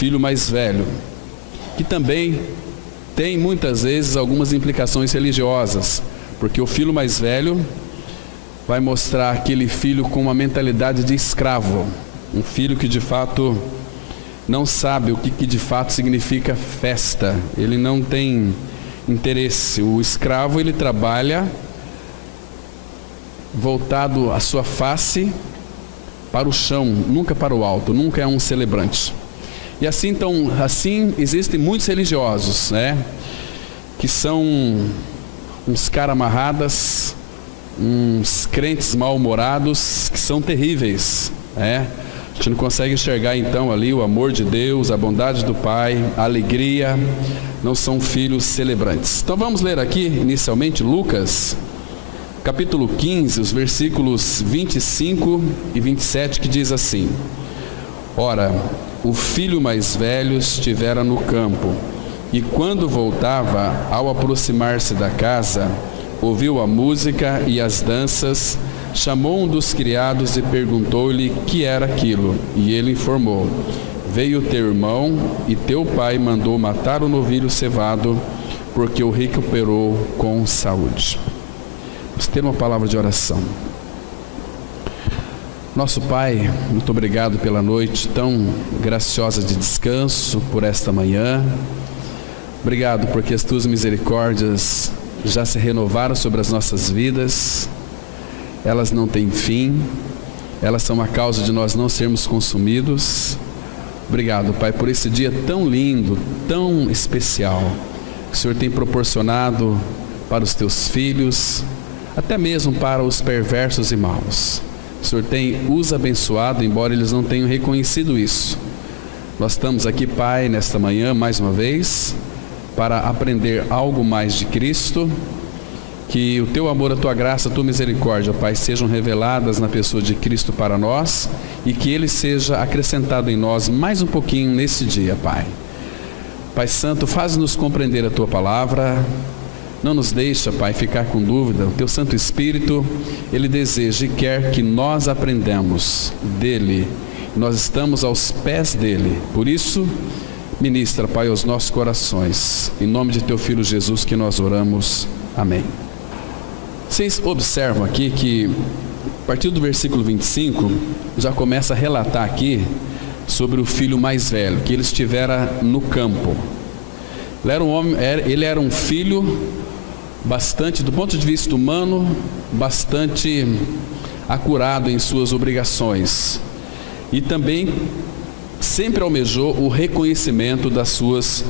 filho mais velho, que também tem muitas vezes algumas implicações religiosas, porque o filho mais velho vai mostrar aquele filho com uma mentalidade de escravo, um filho que de fato não sabe o que de fato significa festa, ele não tem interesse. O escravo, ele trabalha voltado a sua face para o chão, nunca para o alto, nunca é um celebrante. E assim, então, assim existem muitos religiosos, que são uns caras amarradas, uns crentes mal-humorados, que são terríveis, A gente não consegue enxergar então ali o amor de Deus, a bondade do Pai, a alegria, não são filhos celebrantes. Então vamos ler aqui inicialmente Lucas, capítulo 15, os versículos 25 e 27, que diz assim: Ora, o filho mais velho estivera no campo, e quando voltava, ao aproximar-se da casa, ouviu a música e as danças. Chamou um dos criados e perguntou-lhe que era aquilo, e ele informou: Veio teu irmão e teu pai mandou matar o novilho cevado, porque o recuperou com saúde. Vamos ter uma palavra de oração. Nosso Pai, muito obrigado pela noite tão graciosa de descanso, por esta manhã. Obrigado porque as tuas misericórdias já se renovaram sobre as nossas vidas. Elas não têm fim, elas são a causa de nós não sermos consumidos. Obrigado, Pai, por esse dia tão lindo, tão especial, que o Senhor tem proporcionado para os teus filhos, até mesmo para os perversos e maus. O Senhor tem os abençoado, embora eles não tenham reconhecido isso. Nós estamos aqui, Pai, nesta manhã, mais uma vez, para aprender algo mais de Cristo. Que o teu amor, a tua graça, a tua misericórdia, Pai, sejam reveladas na pessoa de Cristo para nós, e que Ele seja acrescentado em nós mais um pouquinho nesse dia, Pai. Pai Santo, faz-nos compreender a tua palavra, não nos deixa, Pai, ficar com dúvida. O teu Santo Espírito, Ele deseja e quer que nós aprendamos dEle, nós estamos aos pés dEle. Por isso, ministra, Pai, aos nossos corações, em nome de teu Filho Jesus que nós oramos, amém. Vocês observam aqui que a partir do versículo 25 já começa a relatar aqui sobre o filho mais velho, que ele estivera no campo. Ele era um filho bastante, do ponto de vista humano, bastante acurado em suas obrigações, e também sempre almejou o reconhecimento das suas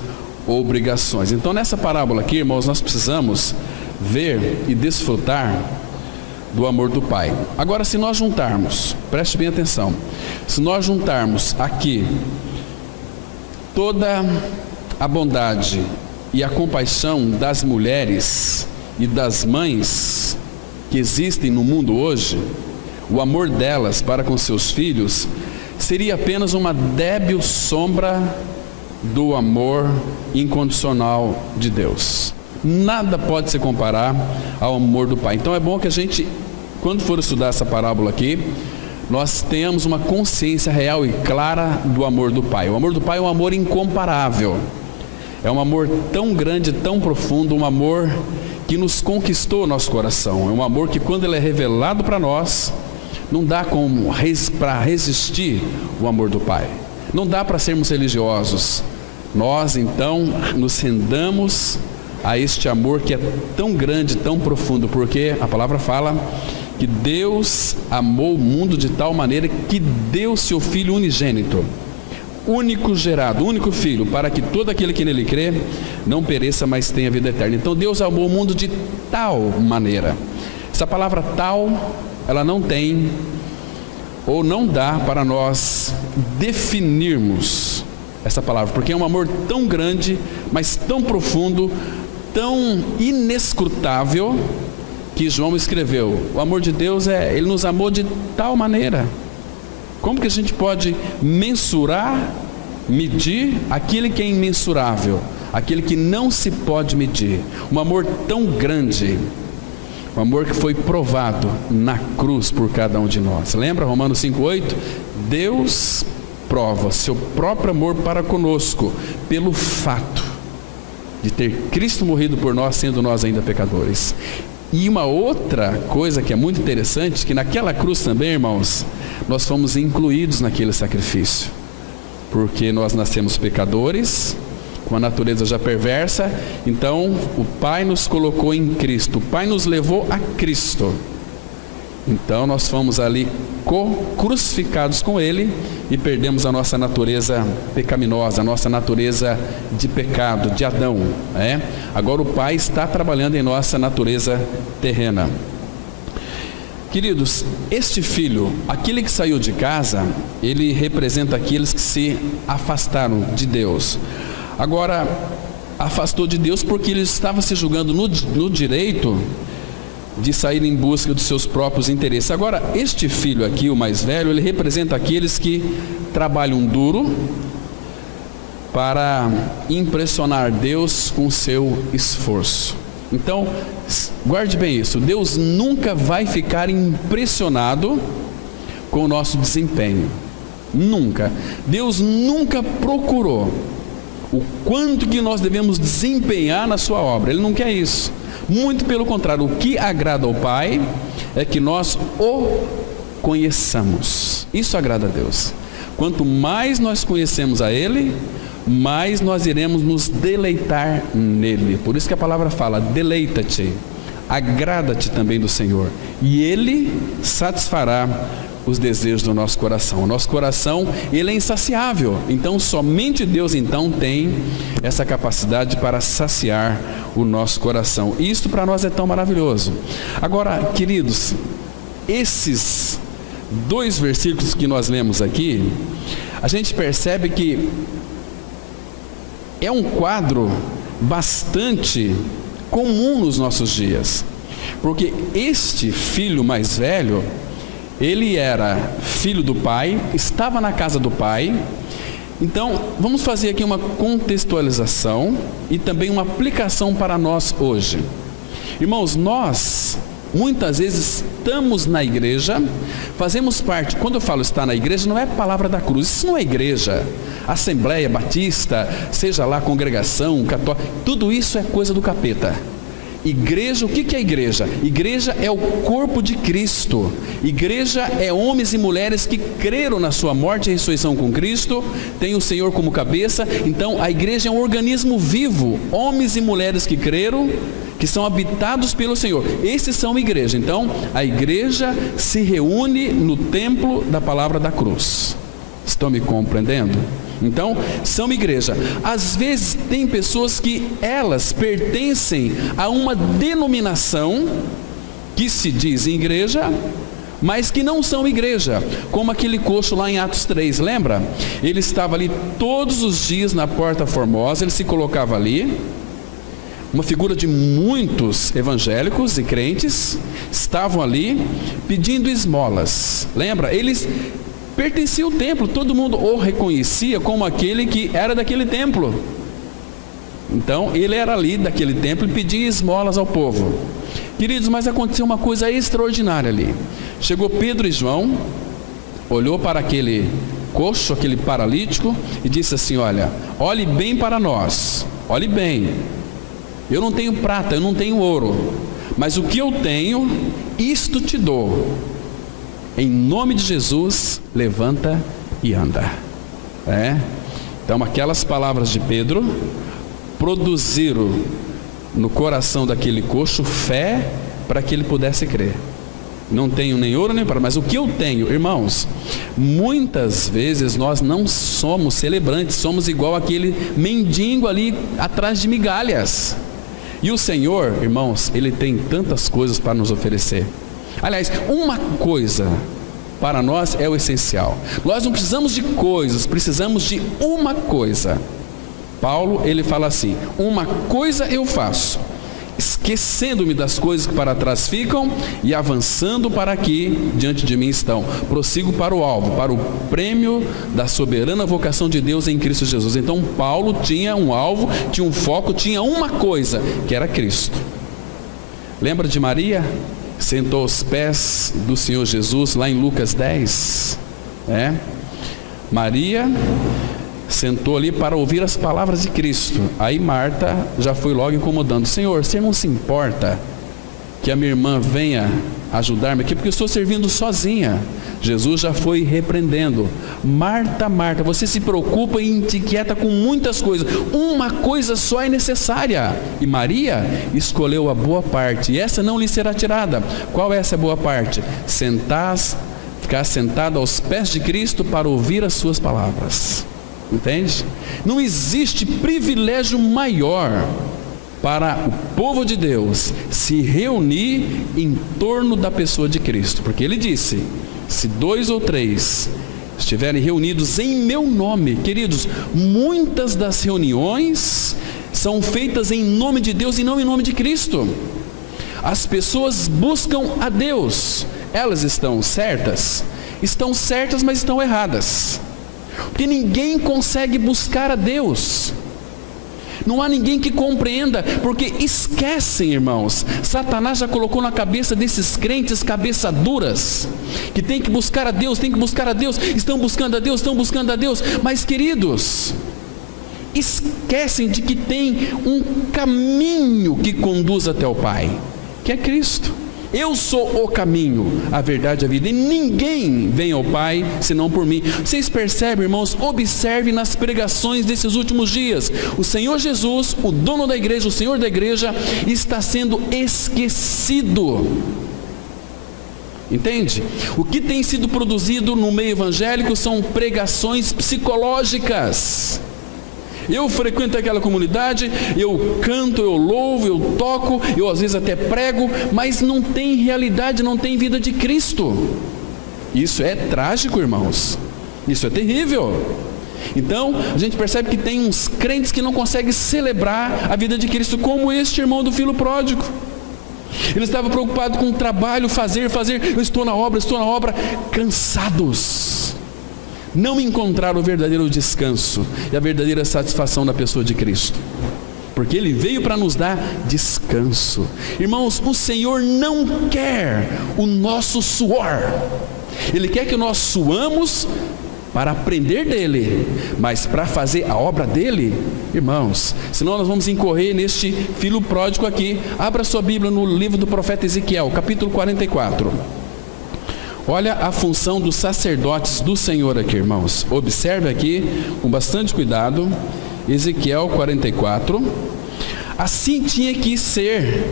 obrigações. Então nessa parábola aqui, irmãos, nós precisamos ver e desfrutar do amor do Pai. Agora, se nós juntarmos, preste bem atenção, se nós juntarmos aqui toda a bondade e a compaixão das mulheres e das mães que existem no mundo hoje, o amor delas para com seus filhos seria apenas uma débil sombra do amor incondicional de Deus. Nada pode se comparar ao amor do Pai. Então é bom que a gente, quando for estudar essa parábola aqui, nós tenhamos uma consciência real e clara do amor do Pai. O amor do Pai é um amor incomparável, é um amor tão grande, tão profundo, um amor que nos conquistou o nosso coração. É um amor que, quando ele é revelado para nós, não dá como para resistir o amor do Pai. Não dá para sermos religiosos. Nós então nos rendamos a este amor que é tão grande, tão profundo, porque a palavra fala que Deus amou o mundo de tal maneira que deu seu Filho unigênito, único gerado, único Filho, para que todo aquele que nele crê não pereça, mas tenha vida eterna. Então Deus amou o mundo de tal maneira. Essa palavra tal, ela não tem ou não dá para nós definirmos essa palavra, porque é um amor tão grande, mas tão profundo, tão inescrutável, que João escreveu: o amor de Deus Ele nos amou de tal maneira. Como que a gente pode mensurar, medir aquele que é imensurável, aquele que não se pode medir? Um amor tão grande, um amor que foi provado na cruz por cada um de nós. Lembra Romanos 5,8? Deus prova seu próprio amor para conosco, pelo fato de ter Cristo morrido por nós, sendo nós ainda pecadores. E uma outra coisa que é muito interessante, que naquela cruz também, irmãos, nós fomos incluídos naquele sacrifício, porque nós nascemos pecadores, com a natureza já perversa. Então o Pai nos colocou em Cristo, o Pai nos levou a Cristo. Então nós fomos ali crucificados com Ele e perdemos a nossa natureza pecaminosa, a nossa natureza de pecado, de Adão, né? Agora o Pai está trabalhando em nossa natureza terrena. Queridos, este filho, aquele que saiu de casa, ele representa aqueles que se afastaram de Deus. Agora, afastou de Deus porque ele estava se julgando no direito de sair em busca dos seus próprios interesses. Agora, este filho aqui, o mais velho, ele representa aqueles que trabalham duro para impressionar Deus com seu esforço. Então, guarde bem isso, Deus nunca vai ficar impressionado com o nosso desempenho, nunca. Deus nunca procurou o quanto que nós devemos desempenhar na sua obra, Ele não quer isso. Muito pelo contrário, o que agrada ao Pai é que nós o conheçamos. Isso agrada a Deus. Quanto mais nós conhecemos a Ele, mais nós iremos nos deleitar nele. Por isso que a palavra fala: deleita-te, agrada-te também do Senhor, e Ele satisfará os desejos do nosso coração. O nosso coração, ele é insaciável. Então somente Deus então tem essa capacidade para saciar o nosso coração. E isto para nós é tão maravilhoso. Agora, queridos, esses 2 versículos que nós lemos aqui, a gente percebe que é um quadro bastante comum nos nossos dias, porque este filho mais velho, ele era filho do pai, estava na casa do pai. Então, vamos fazer aqui uma contextualização e também uma aplicação para nós hoje. Irmãos, nós muitas vezes estamos na igreja, fazemos parte. Quando eu falo estar na igreja, não é palavra da cruz, isso não é igreja. Assembleia Batista, seja lá congregação católica, tudo isso é coisa do capeta. Igreja, o que é igreja? Igreja é o corpo de Cristo. Igreja é homens e mulheres que creram na sua morte e ressurreição com Cristo, tem o Senhor como cabeça. Então a igreja é um organismo vivo, homens e mulheres que creram, que são habitados pelo Senhor. Esses são igreja. Então a igreja se reúne no templo da palavra da cruz. Estão me compreendendo? Então, são igreja. Às vezes tem pessoas que elas pertencem a uma denominação que se diz igreja, mas que não são igreja, como aquele coxo lá em Atos 3, lembra? Ele estava ali todos os dias na Porta Formosa, ele se colocava ali, uma figura de muitos evangélicos e crentes, estavam ali pedindo esmolas, lembra? Eles pertencia ao templo, todo mundo o reconhecia como aquele que era daquele templo. Então ele era ali daquele templo e pedia esmolas ao povo. Queridos, mas aconteceu uma coisa extraordinária ali. Chegou Pedro e João, olhou para aquele coxo, aquele paralítico, e disse assim: olhe bem para nós, olhe bem, eu não tenho prata, eu não tenho ouro, mas o que eu tenho, isto te dou. Em nome de Jesus, levanta e anda. Então aquelas palavras de Pedro produziram no coração daquele coxo fé para que ele pudesse crer. Não tenho nem ouro nem prata, mas o que eu tenho, irmãos, muitas vezes nós não somos celebrantes, somos igual aquele mendigo ali atrás de migalhas. E o Senhor, irmãos, Ele tem tantas coisas para nos oferecer. Aliás, uma coisa para nós é o essencial. Nós não precisamos de coisas, precisamos de uma coisa. Paulo, ele fala assim: uma coisa eu faço, esquecendo-me das coisas que para trás ficam e avançando para que diante de mim estão. Prossigo para o alvo, para o prêmio da soberana vocação de Deus em Cristo Jesus. Então Paulo tinha um alvo, tinha um foco, tinha uma coisa, que era Cristo. Lembra de Maria? Sentou aos pés do Senhor Jesus lá em Lucas 10, Maria sentou ali para ouvir as palavras de Cristo. Aí Marta já foi logo incomodando: Senhor, você não se importa que a minha irmã venha ajudar-me aqui, porque eu estou servindo sozinha. Jesus já foi repreendendo: Marta, Marta, você se preocupa e te inquieta com muitas coisas, uma coisa só é necessária, e Maria escolheu a boa parte, e essa não lhe será tirada. Qual é essa boa parte? Ficar sentado aos pés de Cristo para ouvir as suas palavras. Entende? Não existe privilégio maior para o povo de Deus se reunir em torno da pessoa de Cristo, porque ele disse: se 2 ou 3 estiverem reunidos em meu nome, queridos, muitas das reuniões são feitas em nome de Deus e não em nome de Cristo. As pessoas buscam a Deus, elas estão certas, mas estão erradas, porque ninguém consegue buscar a Deus. Não há ninguém que compreenda, porque esquecem, irmãos. Satanás já colocou na cabeça desses crentes cabeça duras, que tem que buscar a Deus, estão buscando a Deus, mas queridos, esquecem de que tem um caminho que conduz até o Pai, que é Cristo. Eu sou o caminho, a verdade e a vida, e ninguém vem ao Pai senão por mim. Vocês percebem, irmãos? Observe nas pregações desses últimos dias, o Senhor Jesus, o dono da igreja, o Senhor da igreja, está sendo esquecido. Entende? O que tem sido produzido no meio evangélico são pregações psicológicas. Eu frequento aquela comunidade, eu canto, eu louvo, eu toco, eu às vezes até prego, mas não tem realidade, não tem vida de Cristo. Isso é trágico, irmãos. Isso é terrível. Então, a gente percebe que tem uns crentes que não conseguem celebrar a vida de Cristo, como este irmão do filho pródigo. Ele estava preocupado com o trabalho, fazer, eu estou na obra, cansados. Não encontraram o verdadeiro descanso e a verdadeira satisfação da pessoa de Cristo, porque Ele veio para nos dar descanso. Irmãos, o Senhor não quer o nosso suor, Ele quer que nós suamos para aprender dEle, mas para fazer a obra dEle, irmãos, senão nós vamos incorrer neste filho pródigo aqui. Abra sua Bíblia no livro do profeta Ezequiel, capítulo 44. Olha a função dos sacerdotes do Senhor aqui, irmãos. Observe aqui com bastante cuidado. Ezequiel 44. Assim tinha que ser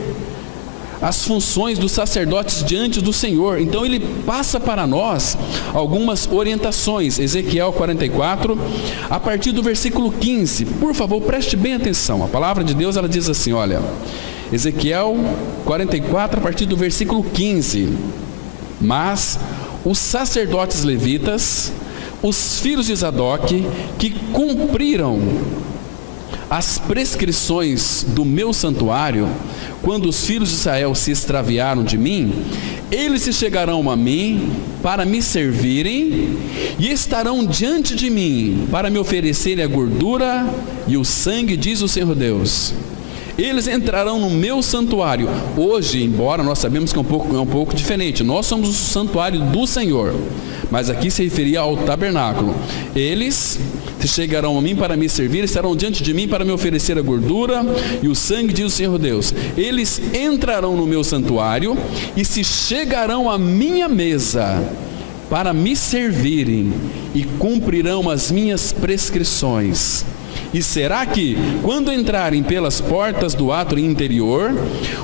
as funções dos sacerdotes diante do Senhor. Então ele passa para nós algumas orientações. Ezequiel 44, a partir do versículo 15. Por favor, preste bem atenção. A palavra de Deus, ela diz assim, olha, Ezequiel 44, a partir do versículo 15. Mas os sacerdotes levitas, os filhos de Zadoque, que cumpriram as prescrições do meu santuário, quando os filhos de Israel se extraviaram de mim, eles se chegarão a mim para me servirem e estarão diante de mim para me oferecerem a gordura e o sangue, diz o Senhor Deus. Eles entrarão no meu santuário. Hoje, embora nós sabemos que é um pouco diferente, nós somos o santuário do Senhor, mas aqui se referia ao tabernáculo. Eles se chegarão a mim para me servir, estarão diante de mim para me oferecer a gordura e o sangue, diz o Senhor Deus. Eles entrarão no meu santuário e se chegarão à minha mesa para me servirem e cumprirão as minhas prescrições. E será que, quando entrarem pelas portas do átrio interior,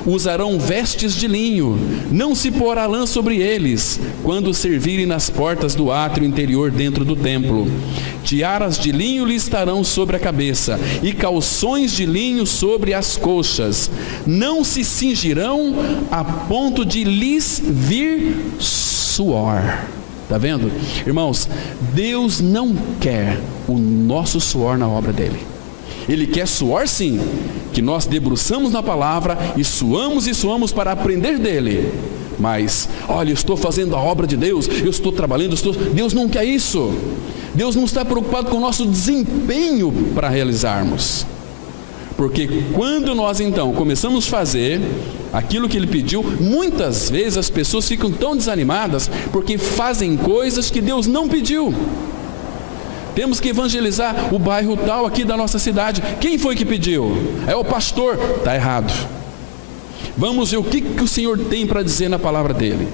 usarão vestes de linho, não se porá lã sobre eles, quando servirem nas portas do átrio interior dentro do templo. Tiaras de linho lhe estarão sobre a cabeça, e calções de linho sobre as coxas. Não se cingirão a ponto de lhes vir suor. Está vendo? Irmãos, Deus não quer o nosso suor na obra dele. Ele quer suor sim, que nós debruçamos na palavra e suamos para aprender dele. Mas, olha, eu estou fazendo a obra de Deus, eu estou trabalhando, Deus não quer isso. Deus não está preocupado com o nosso desempenho para realizarmos. Porque quando nós então começamos a fazer aquilo que Ele pediu, muitas vezes as pessoas ficam tão desanimadas porque fazem coisas que Deus não pediu. Temos que evangelizar o bairro tal aqui da nossa cidade. Quem foi que pediu? É o pastor. Está errado. Vamos ver o que o Senhor tem para dizer na palavra dele.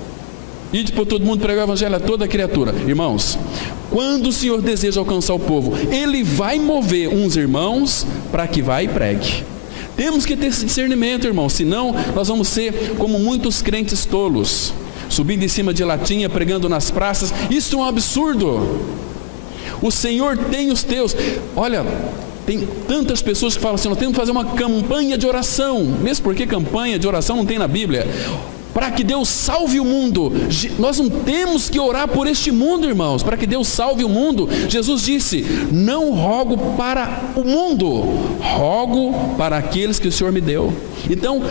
Ide por todo mundo, pregar o evangelho a toda criatura. Irmãos, quando o Senhor deseja alcançar o povo, Ele vai mover uns irmãos para que vá e pregue. Temos que ter esse discernimento, irmãos, senão nós vamos ser como muitos crentes tolos, subindo em cima de latinha, pregando nas praças. Isso é um absurdo. O Senhor tem os teus. Olha, tem tantas pessoas que falam assim: nós temos que fazer uma campanha de oração, mesmo porque campanha de oração não tem na Bíblia, para que Deus salve o mundo. Nós não temos que orar por este mundo, irmãos, para que Deus salve o mundo. Jesus disse: não rogo para o mundo, rogo para aqueles que o Senhor me deu. Então,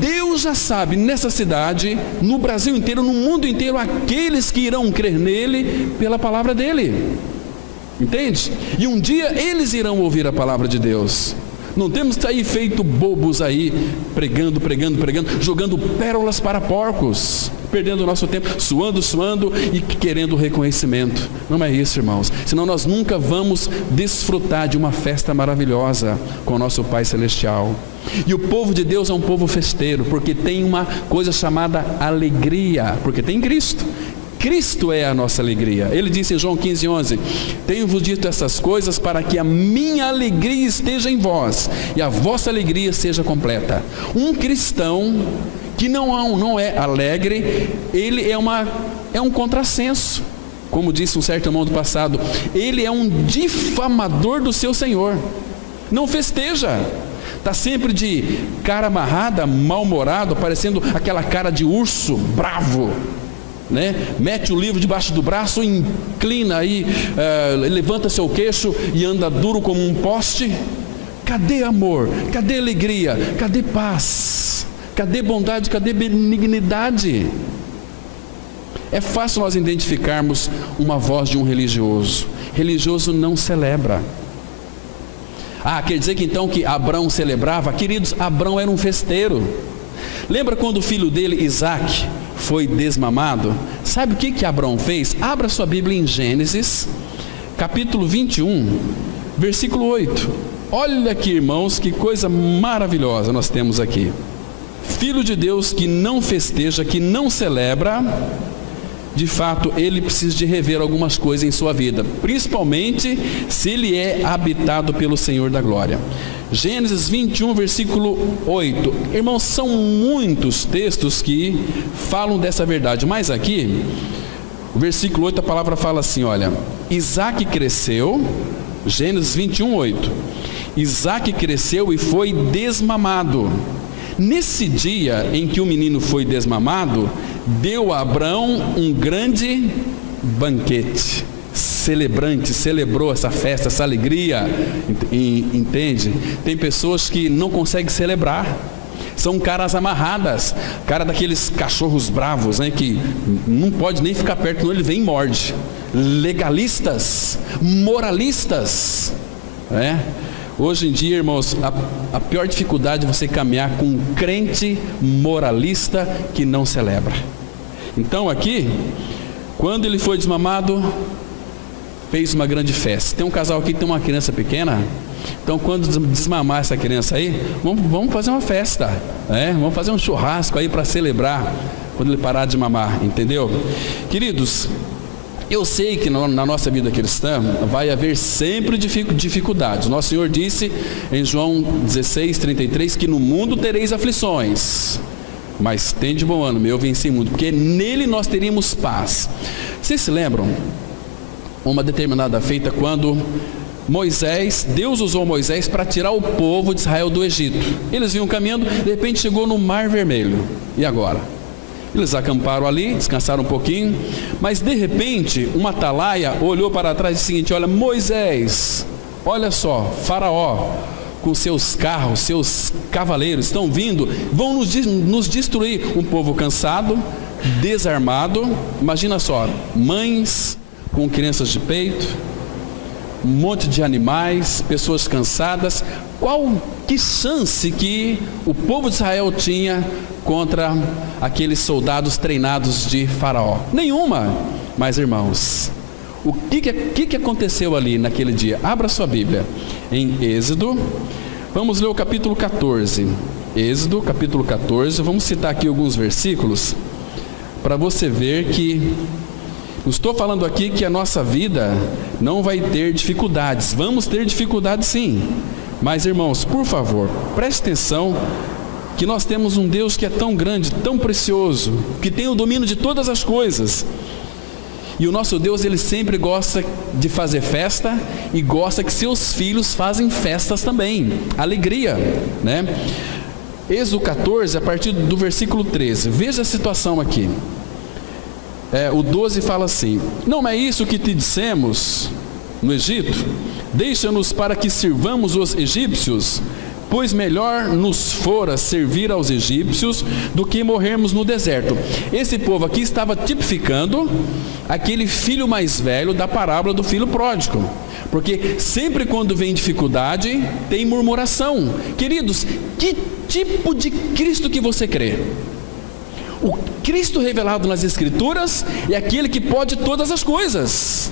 Deus já sabe nessa cidade, no Brasil inteiro, no mundo inteiro, aqueles que irão crer nele pela palavra dele. Entende? E um dia eles irão ouvir a palavra de Deus. Não temos que sair feito bobos aí, pregando, jogando pérolas para porcos, perdendo o nosso tempo, suando e querendo reconhecimento. Não é isso, irmãos. Senão nós nunca vamos desfrutar de uma festa maravilhosa com o nosso Pai Celestial. E o povo de Deus é um povo festeiro, porque tem uma coisa chamada alegria, porque tem Cristo. Cristo é a nossa alegria. Ele disse em João 15:11: tenho-vos dito essas coisas para que a minha alegria esteja em vós e a vossa alegria seja completa. Um cristão que não é alegre, ele é um contrassenso. Como disse um certo irmão do passado, ele é um difamador do seu Senhor. Não festeja. Está sempre de cara amarrada, mal-humorado, parecendo aquela cara de urso bravo, né? Mete o livro debaixo do braço, inclina aí, levanta seu queixo e anda duro como um poste. Cadê amor? Cadê alegria? Cadê paz? Cadê bondade? Cadê benignidade? É fácil nós identificarmos uma voz de um religioso. Religioso não celebra. Quer dizer que então que Abrão celebrava? Queridos, Abrão era um festeiro. Lembra quando o filho dele, Isaac, foi desmamado? Sabe o que Abrão fez? Abra sua Bíblia em Gênesis, capítulo 21, versículo 8. Olha aqui, irmãos, que coisa maravilhosa nós temos aqui. Filho de Deus que não festeja, que não celebra, de fato, ele precisa de rever algumas coisas em sua vida, principalmente se ele é habitado pelo Senhor da glória. Gênesis 21, versículo 8. Irmãos, são muitos textos que falam dessa verdade, mas aqui, o versículo 8, a palavra fala assim, olha: Isaac cresceu, Gênesis 21, 8. Isaac cresceu e foi desmamado. Nesse dia em que o menino foi desmamado, deu a Abrão um grande banquete. Celebrou essa festa, essa alegria. Entende? Tem pessoas que não conseguem celebrar. São caras amarradas, cara daqueles cachorros bravos, né, que não pode nem ficar perto, senão ele vem e morde. Legalistas, moralistas, né? Hoje em dia, irmãos, a pior dificuldade é você caminhar com um crente moralista que não celebra. Então aqui, quando ele foi desmamado, fez uma grande festa. Tem um casal aqui que tem uma criança pequena. Então quando desmamar essa criança aí, vamos fazer uma festa, né? Vamos fazer um churrasco aí para celebrar quando ele parar de mamar, entendeu? Queridos, eu sei que na nossa vida cristã vai haver sempre dificuldades. Nosso Senhor disse em João 16:33 que no mundo tereis aflições, mas tende bom ânimo, eu venci o mundo, porque nele nós teríamos paz. Vocês se lembram? Uma determinada feita quando Deus usou Moisés para tirar o povo de Israel do Egito. Eles vinham caminhando, de repente chegou no Mar Vermelho. E agora? Eles acamparam ali, descansaram um pouquinho, mas de repente uma atalaia olhou para trás e disse o seguinte: olha, Moisés, olha só, Faraó com seus carros, seus cavaleiros estão vindo, vão nos destruir. Um povo cansado, desarmado. Imagina só, mães com crianças de peito, um monte de animais, pessoas cansadas. Que chance que o povo de Israel tinha contra aqueles soldados treinados de Faraó? Nenhuma. Mas irmãos, O que aconteceu ali naquele dia? Abra sua Bíblia em Êxodo, vamos ler o capítulo 14. Êxodo, capítulo 14, vamos citar aqui alguns versículos, para você ver que, não estou falando aqui que a nossa vida não vai ter dificuldades, vamos ter dificuldades sim, mas irmãos, por favor, preste atenção, que nós temos um Deus que é tão grande, tão precioso, que tem o domínio de todas as coisas, e o nosso Deus, Ele sempre gosta de fazer festa, e gosta que seus filhos fazem festas também, alegria, né? Êxodo 14, a partir do versículo 13, veja a situação aqui. O 12 fala assim: não é isso que te dissemos no Egito? Deixa-nos para que sirvamos os egípcios, pois melhor nos fora servir aos egípcios do que morrermos no deserto. Esse povo aqui estava tipificando aquele filho mais velho da parábola do filho pródigo, porque sempre quando vem dificuldade, tem murmuração. Queridos, que tipo de Cristo que você crê? O Cristo revelado nas Escrituras é aquele que pode todas as coisas,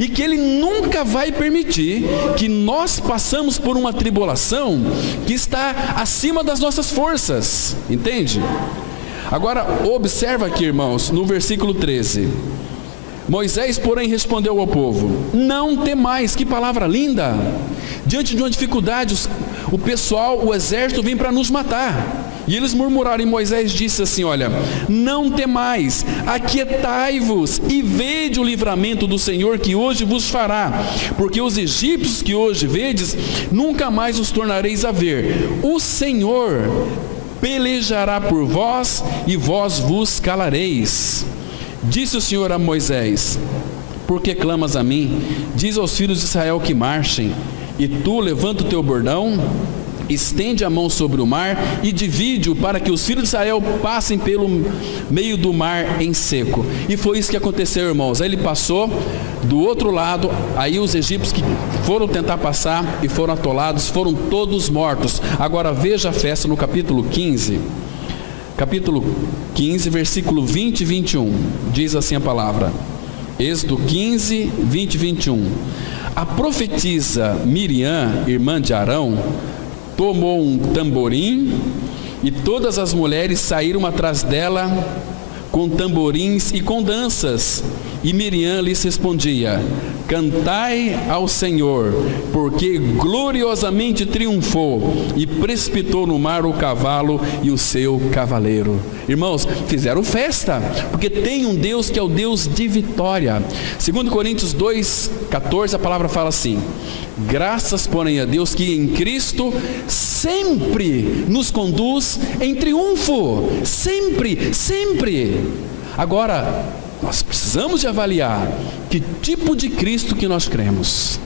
e que Ele nunca vai permitir que nós passamos por uma tribulação que está acima das nossas forças, entende? Agora, observa aqui, irmãos, no versículo 13. Moisés, porém, respondeu ao povo: não temais. Que palavra linda! Diante de uma dificuldade, o pessoal, o exército vem para nos matar, e eles murmuraram, e Moisés disse assim: olha, não temais, aquietai-vos e vede o livramento do Senhor que hoje vos fará, porque os egípcios que hoje vedes, nunca mais os tornareis a ver. O Senhor pelejará por vós, e vós vos calareis. Disse o Senhor a Moisés: por que clamas a mim? Diz aos filhos de Israel que marchem, e tu levanta o teu bordão, estende a mão sobre o mar e divide-o, para que os filhos de Israel passem pelo meio do mar em seco. E foi isso que aconteceu, irmãos. Aí ele passou do outro lado, aí os egípcios que foram tentar passar e foram atolados, foram todos mortos. Agora veja a festa no capítulo 15. Capítulo 15, versículo 20 e 21. Diz assim a palavra. Êxodo 15, 20 e 21. A profetisa Miriam, irmã de Arão, tomou um tamborim, e todas as mulheres saíram atrás dela com tamborins e com danças. E Miriam lhes respondia: cantai ao Senhor, porque gloriosamente triunfou e precipitou no mar o cavalo e o seu cavaleiro. Irmãos, fizeram festa, porque tem um Deus que é o Deus de vitória. 2 Coríntios 2,14, a palavra fala assim: graças, porém, a Deus que em Cristo sempre nos conduz em triunfo. Sempre, sempre. Agora, nós precisamos de avaliar que tipo de Cristo que nós cremos.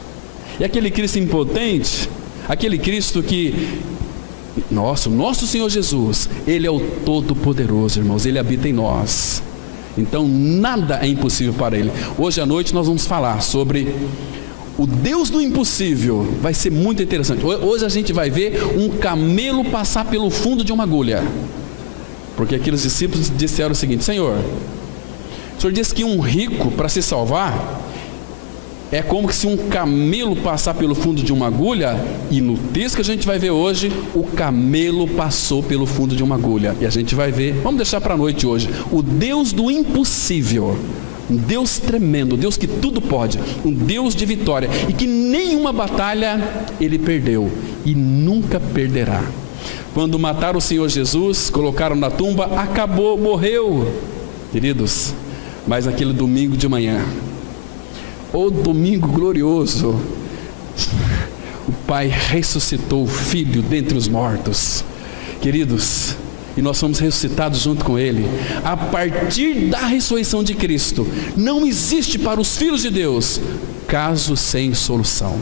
E aquele Cristo impotente, aquele Cristo que, nosso Senhor Jesus, Ele é o Todo-Poderoso, irmãos, Ele habita em nós. Então nada é impossível para Ele. Hoje à noite nós vamos falar sobre o Deus do impossível. Vai ser muito interessante. Hoje a gente vai ver um camelo passar pelo fundo de uma agulha, porque aqueles discípulos disseram o seguinte: Senhor, o Senhor disse que um rico, para se salvar, é como se um camelo passar pelo fundo de uma agulha. E no texto que a gente vai ver hoje, o camelo passou pelo fundo de uma agulha. E a gente vai ver, vamos deixar para a noite hoje, o Deus do impossível. Um Deus tremendo, um Deus que tudo pode, um Deus de vitória, e que nenhuma batalha Ele perdeu e nunca perderá. Quando mataram o Senhor Jesus, colocaram na tumba, acabou, morreu. Queridos, mas naquele domingo de manhã, o domingo glorioso, o Pai ressuscitou o Filho dentre os mortos. Queridos, e nós somos ressuscitados junto com Ele. A partir da ressurreição de Cristo, não existe para os filhos de Deus caso sem solução.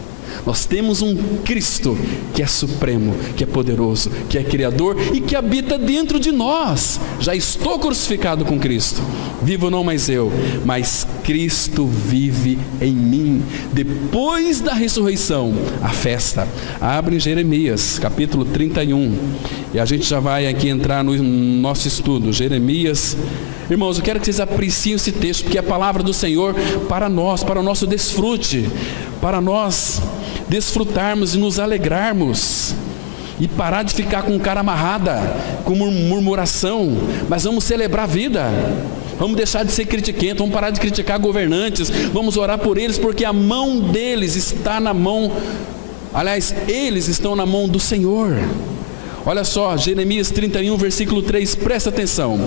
Nós temos um Cristo que é supremo, que é poderoso, que é criador e que habita dentro de nós. Já estou crucificado com Cristo, vivo não mais eu, mas Cristo vive em mim. Depois da ressurreição, a festa. Abre em Jeremias, capítulo 31, e a gente já vai aqui entrar no nosso estudo. Jeremias, Irmãos, eu quero que vocês apreciem esse texto, porque é a palavra do Senhor para nós, para o nosso desfrute, para nós desfrutarmos e nos alegrarmos, e parar de ficar com cara amarrada, com murmuração, mas vamos celebrar a vida. Vamos deixar de ser critiquento, vamos parar de criticar governantes, vamos orar por eles, porque a mão deles está na mão, aliás, eles estão na mão do Senhor. Olha só, Jeremias 31, versículo 3, presta atenção.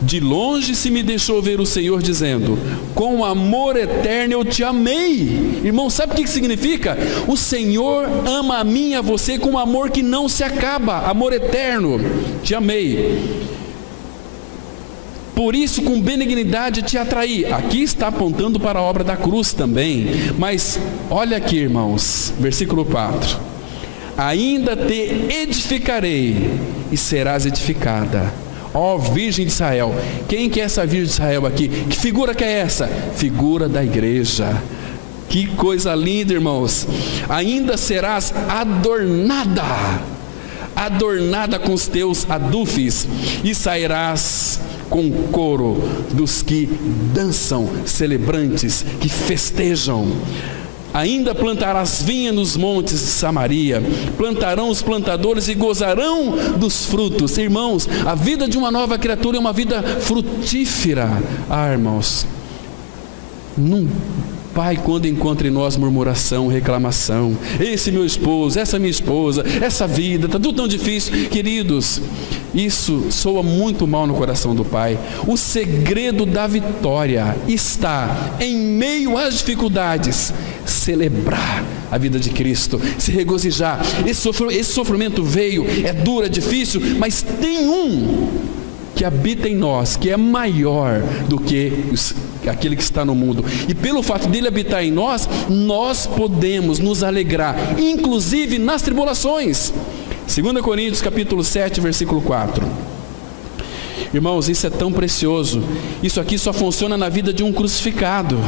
De longe se me deixou ver o Senhor dizendo: com amor eterno eu te amei. Irmão, sabe o que significa? O Senhor ama a mim e a você com um amor que não se acaba, amor eterno. Te amei, por isso com benignidade te atraí. Aqui está apontando para a obra da cruz também, mas olha aqui, irmãos, versículo 4: ainda te edificarei e serás edificada, ó Virgem de Israel. Quem que é essa Virgem de Israel aqui? Que figura que é essa? Figura da igreja. Que coisa linda, irmãos. Ainda serás adornada, adornada com os teus adufes, e sairás com o coro dos que dançam, celebrantes, que festejam. Ainda plantarás vinha nos montes de Samaria, plantarão os plantadores e gozarão dos frutos. Irmãos, a vida de uma nova criatura é uma vida frutífera. Irmãos, Pai, quando encontra em nós murmuração, reclamação, esse meu esposo, essa minha esposa, essa vida, está tudo tão difícil, queridos, isso soa muito mal no coração do Pai. O segredo da vitória está em meio às dificuldades, celebrar a vida de Cristo, se regozijar. Esse sofrimento veio, é duro, é difícil, mas tem um que habita em nós, que é maior do que aquele que está no mundo, e pelo fato dele habitar em nós, nós podemos nos alegrar, inclusive nas tribulações. 2 Coríntios capítulo 7, versículo 4. Irmãos, isso é tão precioso. Isso aqui só funciona na vida de um crucificado.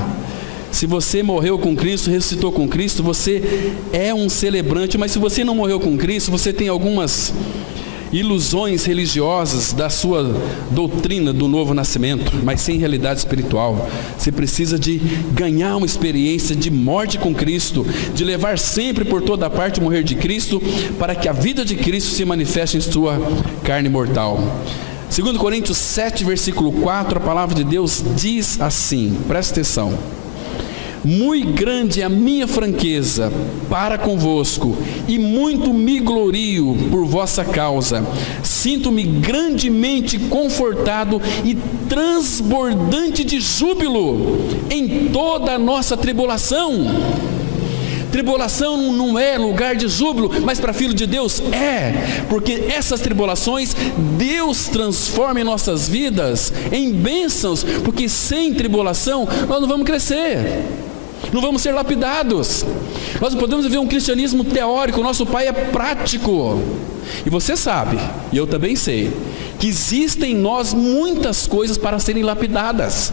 Se você morreu com Cristo, ressuscitou com Cristo, você é um celebrante. Mas se você não morreu com Cristo, você tem algumas ilusões religiosas da sua doutrina do novo nascimento, mas sem realidade espiritual. Você precisa de ganhar uma experiência de morte com Cristo, de levar sempre por toda parte o morrer de Cristo, para que a vida de Cristo se manifeste em sua carne mortal. 2 Coríntios 7, versículo 4, a palavra de Deus diz assim, presta atenção: muito grande é a minha franqueza para convosco, e muito me glorio por vossa causa. Sinto-me grandemente confortado e transbordante de júbilo em toda a nossa tribulação. Tribulação não é lugar de júbilo, mas para filho de Deus é, porque essas tribulações Deus transforma em nossas vidas em bênçãos, porque sem tribulação nós não vamos crescer, não vamos ser lapidados. Nós não podemos viver um cristianismo teórico. Nosso Pai é prático. E você sabe, e eu também sei, que existem em nós muitas coisas para serem lapidadas.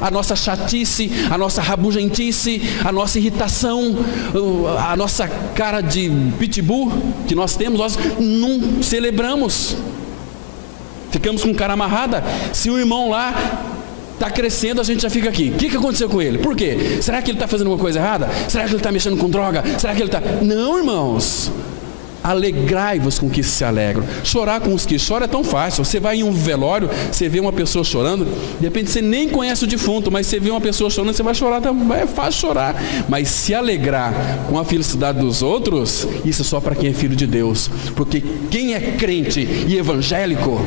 A nossa chatice, a nossa rabugentice, a nossa irritação, a nossa cara de pitbull que nós temos, nós não celebramos. Ficamos com cara amarrada. Se o irmão lá está crescendo, a gente já fica aqui. O que aconteceu com ele? Por quê? Será que ele está fazendo alguma coisa errada? Será que ele está mexendo com droga? Será que ele está... Não, irmãos. Alegrai-vos com que se alegram. Chorar com os que choram é tão fácil. Você vai em um velório, você vê uma pessoa chorando, de repente você nem conhece o defunto, mas você vê uma pessoa chorando, você vai chorar também. É fácil chorar. Mas se alegrar com a felicidade dos outros, isso é só para quem é filho de Deus. Porque quem é crente e evangélico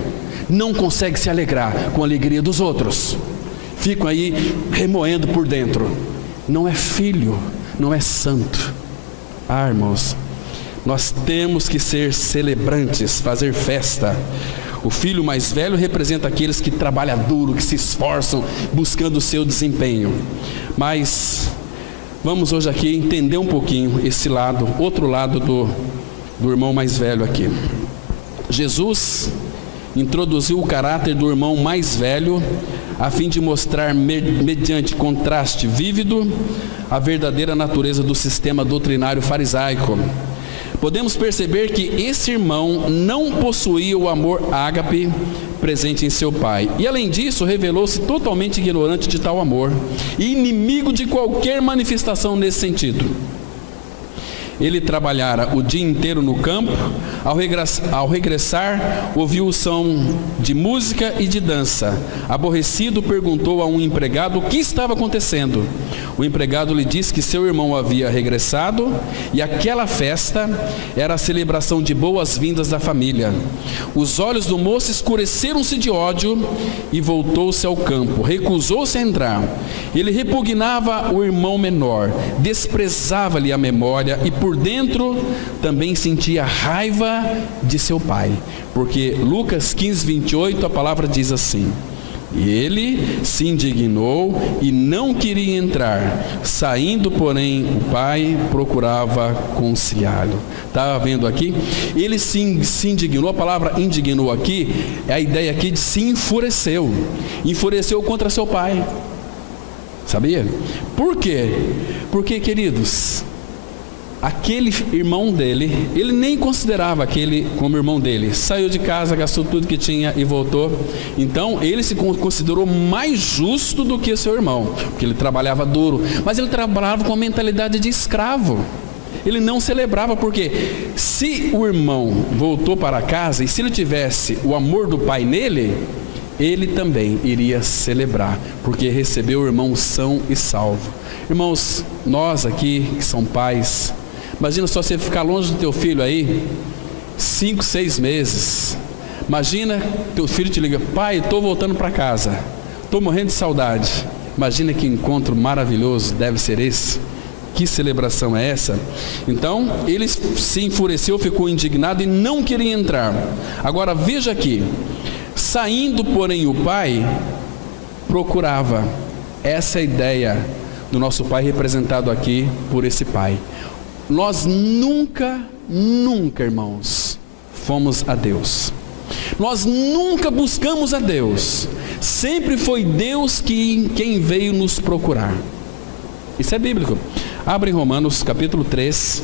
não consegue se alegrar com a alegria dos outros. Ficam aí remoendo por dentro. Não é filho, não é santo. Irmãos, nós temos que ser celebrantes, fazer festa. O filho mais velho representa aqueles que trabalham duro, que se esforçam, buscando o seu desempenho. Mas vamos hoje aqui entender um pouquinho esse lado, outro lado do irmão mais velho aqui. Jesus introduziu o caráter do irmão mais velho a fim de mostrar, mediante contraste vívido, a verdadeira natureza do sistema doutrinário farisaico. podemos perceber que esse irmão não possuía o amor ágape presente em seu pai. E além disso, revelou-se totalmente ignorante de tal amor e inimigo de qualquer manifestação nesse sentido. Ele trabalhara o dia inteiro no campo. Ao regressar, ouviu o som de música e de dança. Aborrecido, perguntou a um empregado o que estava acontecendo. O empregado lhe disse que seu irmão havia regressado e aquela festa era a celebração de boas-vindas da família. Os olhos do moço escureceram-se de ódio e voltou-se ao campo. Recusou-se a entrar. Ele repugnava o irmão menor, desprezava-lhe a memória e por dentro também sentia raiva de seu pai. Porque Lucas 15, 28, a palavra diz assim: e ele se indignou e não queria entrar. Saindo, porém, o pai procurava conciliá-lo. Está vendo aqui? Ele se indignou. A palavra indignou aqui é a ideia aqui de se enfureceu. Enfureceu contra seu pai. Sabia? Por quê? Porque, queridos, aquele irmão dele, ele nem considerava aquele como irmão dele. Saiu de casa, gastou tudo que tinha e voltou. Então ele se considerou mais justo do que seu irmão, porque ele trabalhava duro, mas ele trabalhava com a mentalidade de escravo. Ele não celebrava, porque se o irmão voltou para casa e se ele tivesse o amor do pai nele, ele também iria celebrar, porque recebeu o irmão são e salvo. Irmãos, nós aqui que são pais, imagina só você ficar longe do teu filho aí 5, 6 meses. Imagina teu filho te liga: pai, estou voltando para casa, estou morrendo de saudade. Imagina que encontro maravilhoso deve ser esse. Que celebração é essa? Então ele se enfureceu, ficou indignado e não queria entrar. Agora veja aqui: saindo, porém, o pai procurava. Essa é a ideia do nosso pai, representado aqui por esse pai. Nós nunca, irmãos, fomos a Deus. Nós nunca buscamos a Deus. Sempre foi Deus quem veio nos procurar. Isso é bíblico. Abre em Romanos capítulo 3.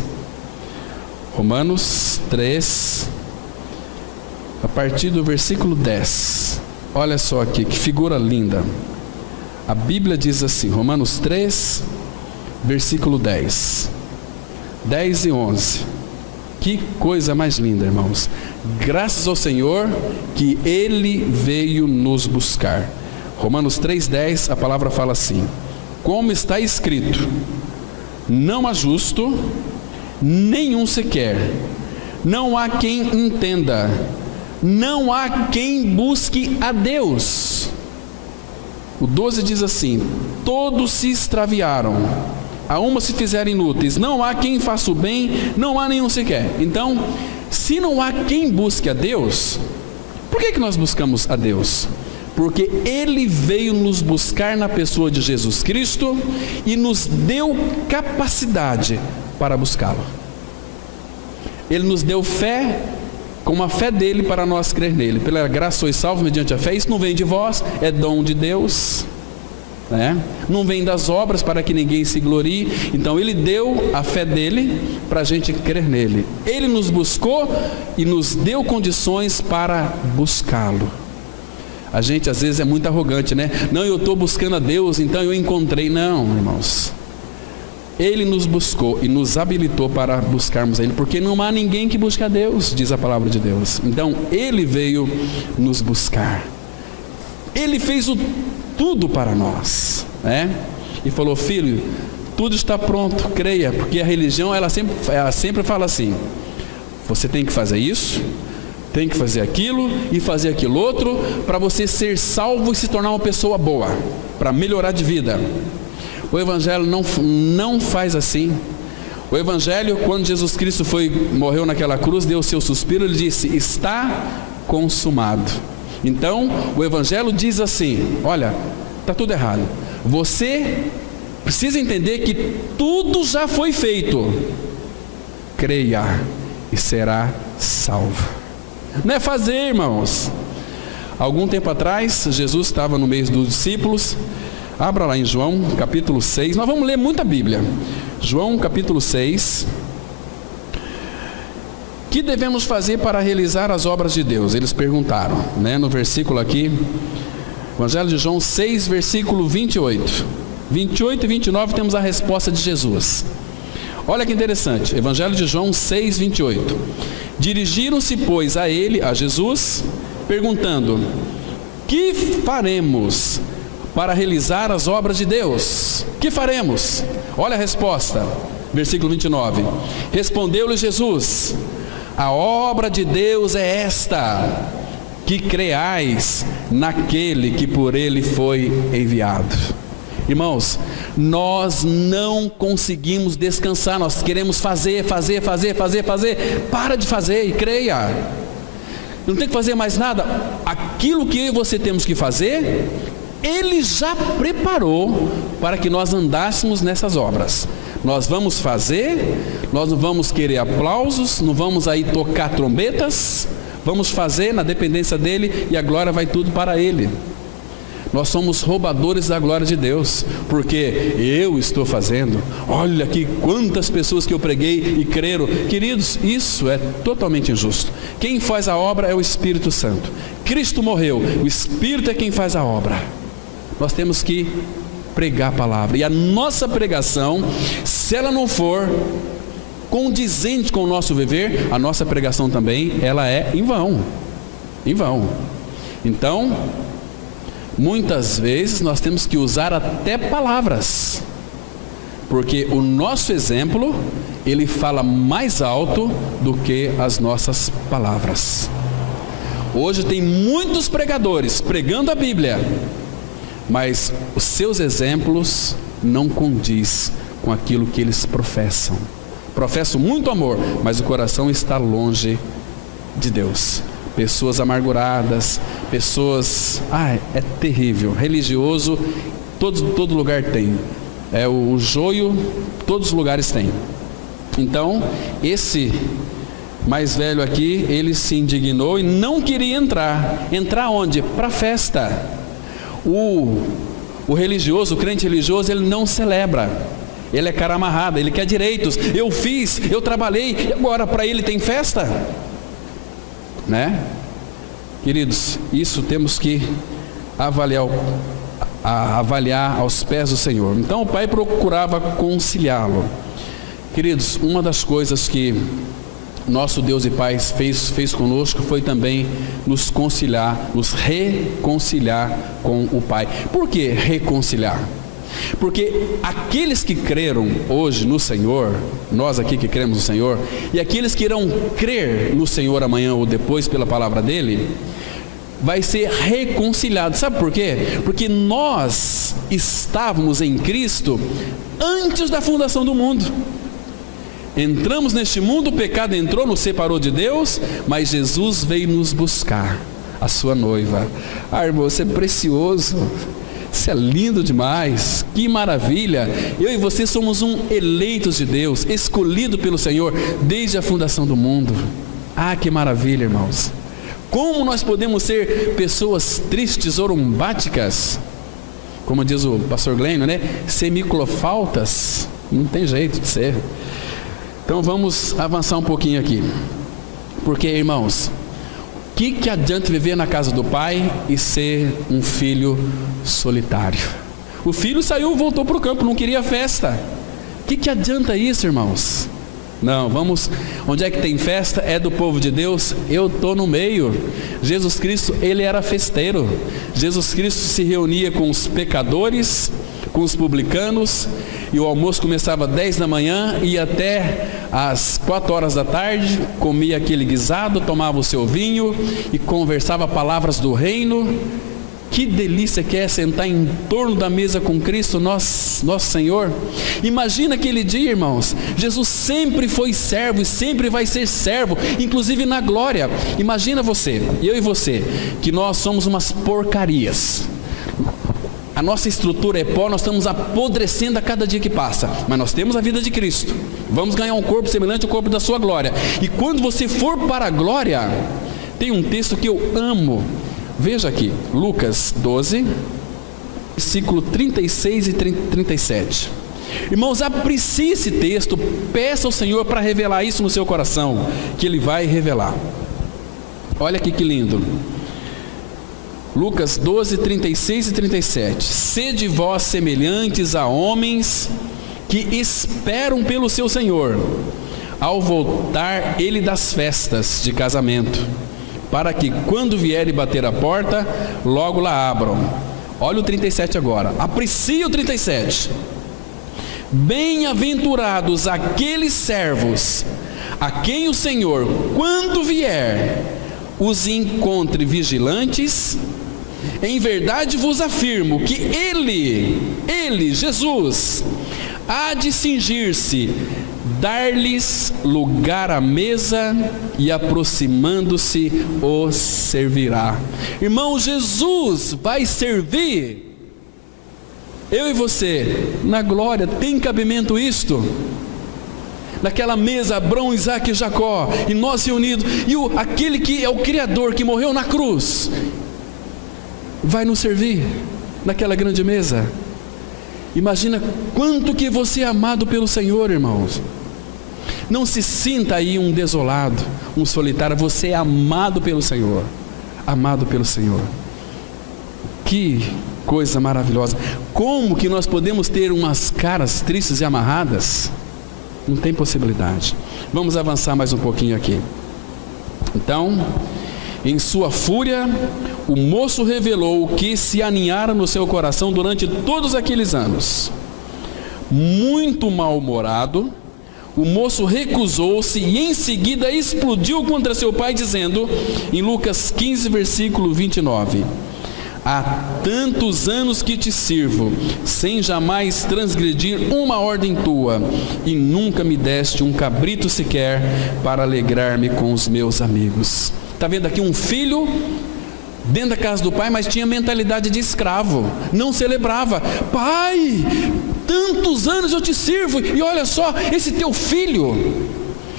Romanos 3, a partir do versículo 10. Olha só aqui, que figura linda. A Bíblia diz assim, Romanos 3, versículo 10 e 11. Que coisa mais linda, irmãos. Graças ao Senhor que Ele veio nos buscar. Romanos 3:10, a palavra fala assim: como está escrito, não há justo, nenhum sequer, não há quem entenda, não há quem busque a Deus. O 12 diz assim: todos se extraviaram, a uma se fizeram inúteis, não há quem faça o bem, não há nenhum sequer. Então, se não há quem busque a Deus, por que nós buscamos a Deus? Porque Ele veio nos buscar na pessoa de Jesus Cristo e nos deu capacidade para buscá-lo. Ele nos deu fé, com a fé dele para nós crer nele. Pela graça sois salvos mediante a fé. Isso não vem de vós, é dom de Deus, né? Não vem das obras para que ninguém se glorie. Então Ele deu a fé dele para a gente crer nele. Ele nos buscou e nos deu condições para buscá-lo. A gente às vezes é muito arrogante, né? Não, eu estou buscando a Deus, então eu encontrei. Não, irmãos. Ele nos buscou e nos habilitou para buscarmos a Ele, porque não há ninguém que busque a Deus, diz a palavra de Deus. Então Ele veio nos buscar. Ele fez tudo para nós, né? E falou: filho, tudo está pronto, creia. Porque a religião ela sempre fala assim: você tem que fazer isso, tem que fazer aquilo e fazer aquilo outro para você ser salvo e se tornar uma pessoa boa, para melhorar de vida. O Evangelho não faz assim. O Evangelho, quando Jesus Cristo morreu naquela cruz, deu o seu suspiro, Ele disse: está consumado. Então o Evangelho diz assim: olha, está tudo errado. Você precisa entender que tudo já foi feito. Creia e será salvo. Não é fazer, irmãos. Algum tempo atrás, Jesus estava no meio dos discípulos. Abra lá em João capítulo 6. Nós vamos ler muita Bíblia. João capítulo 6. que devemos fazer para realizar as obras de Deus? Eles perguntaram, né? No versículo aqui, Evangelho de João 6, versículo 28. 28 e 29 temos a resposta de Jesus. Olha que interessante, Evangelho de João 6, 28. Dirigiram-se, pois, a ele, a Jesus, perguntando: que faremos para realizar as obras de Deus? Que faremos? Olha a resposta, versículo 29. Respondeu-lhe Jesus: a obra de Deus é esta, que creais naquele que por ele foi enviado. Irmãos, nós não conseguimos descansar, nós queremos fazer. Para de fazer e creia. Não tem que fazer mais nada. Aquilo que eu e você temos que fazer, Ele já preparou para que nós andássemos nessas obras. Nós vamos fazer, nós não vamos querer aplausos, não vamos aí tocar trombetas, vamos fazer na dependência dEle e a glória vai tudo para Ele. Nós somos roubadores da glória de Deus, porque eu estou fazendo. Olha aqui quantas pessoas que eu preguei e creram. Queridos, isso é totalmente injusto. Quem faz a obra é o Espírito Santo. Cristo morreu, o Espírito é quem faz a obra. Nós temos que pregar a palavra, e a nossa pregação, se ela não for condizente com o nosso viver, a nossa pregação também, ela é em vão. Então, muitas vezes nós temos que usar até palavras, porque o nosso exemplo, ele fala mais alto do que as nossas palavras. Hoje tem muitos pregadores pregando a Bíblia, mas os seus exemplos não condiz com aquilo que eles professam. Professam muito amor, mas o coração está longe de Deus. Pessoas amarguradas, pessoas... é terrível. Religioso, todo lugar tem. O joio, todos os lugares tem. Então, esse mais velho aqui, ele se indignou e não queria entrar. Entrar onde? Para a festa. O religioso, o crente religioso, ele não celebra. Ele é cara amarrada, ele quer direitos. Eu fiz, eu trabalhei, e agora para ele tem festa? Né? Queridos, isso temos que avaliar aos pés do Senhor. Então o pai procurava conciliá-lo. Queridos, uma das coisas que nosso Deus e Pai fez conosco foi também nos reconciliar com o Pai. Por que reconciliar? Porque aqueles que creram hoje no Senhor, nós aqui que cremos no Senhor, e aqueles que irão crer no Senhor amanhã ou depois pela palavra dele, vai ser reconciliado. Sabe por quê? Porque nós estávamos em Cristo antes da fundação do mundo. Entramos neste mundo, o pecado entrou, nos separou de Deus, mas Jesus veio nos buscar, a sua noiva. Irmão, você é precioso, você é lindo demais, que maravilha. Eu e você somos eleitos de Deus, escolhido pelo Senhor desde a fundação do mundo. Que maravilha, irmãos. Como nós podemos ser pessoas tristes, orombáticas, como diz o pastor Glênio, né? Semiclofaltas, não tem jeito de ser. Então vamos avançar um pouquinho aqui, porque, irmãos, o que adianta viver na casa do pai e ser um filho solitário? O filho saiu, voltou para o campo, não queria festa. O que adianta isso, irmãos? Não, onde é que tem festa? É do povo de Deus, eu estou no meio. Jesus Cristo, ele era festeiro. Jesus Cristo se reunia com os pecadores, com os publicanos, e o almoço começava às 10 da manhã e até às 4 horas da tarde, comia aquele guisado, tomava o seu vinho e conversava palavras do reino. Que delícia que é sentar em torno da mesa com Cristo, nosso Senhor. Imagina aquele dia, irmãos. Jesus sempre foi servo e sempre vai ser servo, inclusive na glória. Imagina você, eu e você, que nós somos umas porcarias. A nossa estrutura é pó, nós estamos apodrecendo a cada dia que passa, mas nós temos a vida de Cristo. Vamos ganhar um corpo semelhante ao corpo da sua glória. E quando você for para a glória, tem um texto que eu amo. Veja aqui, Lucas 12, versículo 36 e 37. Irmãos, aprecie esse texto, peça ao Senhor para revelar isso no seu coração, que Ele vai revelar. Olha aqui que lindo. Lucas 12, 36 e 37. Sede vós semelhantes a homens que esperam pelo seu Senhor, ao voltar ele das festas de casamento, para que quando vier e bater a porta, logo lá abram. Olha o 37 agora, aprecie o 37. Bem-aventurados aqueles servos, a quem o Senhor, quando vier, os encontre vigilantes. Em verdade vos afirmo que Ele, Jesus, há de cingir-se, dar-lhes lugar à mesa e aproximando-se os servirá. Irmão, Jesus vai servir eu e você na glória. Tem cabimento isto? Naquela mesa, Abraão, Isaac e Jacó, e nós reunidos, e aquele que é o Criador, que morreu na cruz, vai nos servir naquela grande mesa. Imagina quanto que você é amado pelo Senhor, irmãos. Não se sinta aí um desolado, um solitário. Você é amado pelo Senhor, amado pelo Senhor. Que coisa maravilhosa. Como que nós podemos ter umas caras tristes e amarradas? Não tem possibilidade. Vamos avançar mais um pouquinho aqui. Então, em sua fúria, o moço revelou o que se aninhara no seu coração durante todos aqueles anos. Muito mal-humorado, o moço recusou-se e em seguida explodiu contra seu pai, dizendo, em Lucas 15, versículo 29, há tantos anos que te sirvo, sem jamais transgredir uma ordem tua, e nunca me deste um cabrito sequer para alegrar-me com os meus amigos. Está vendo aqui um filho dentro da casa do pai, mas tinha mentalidade de escravo, não celebrava. Pai, tantos anos eu te sirvo, e olha só, esse teu filho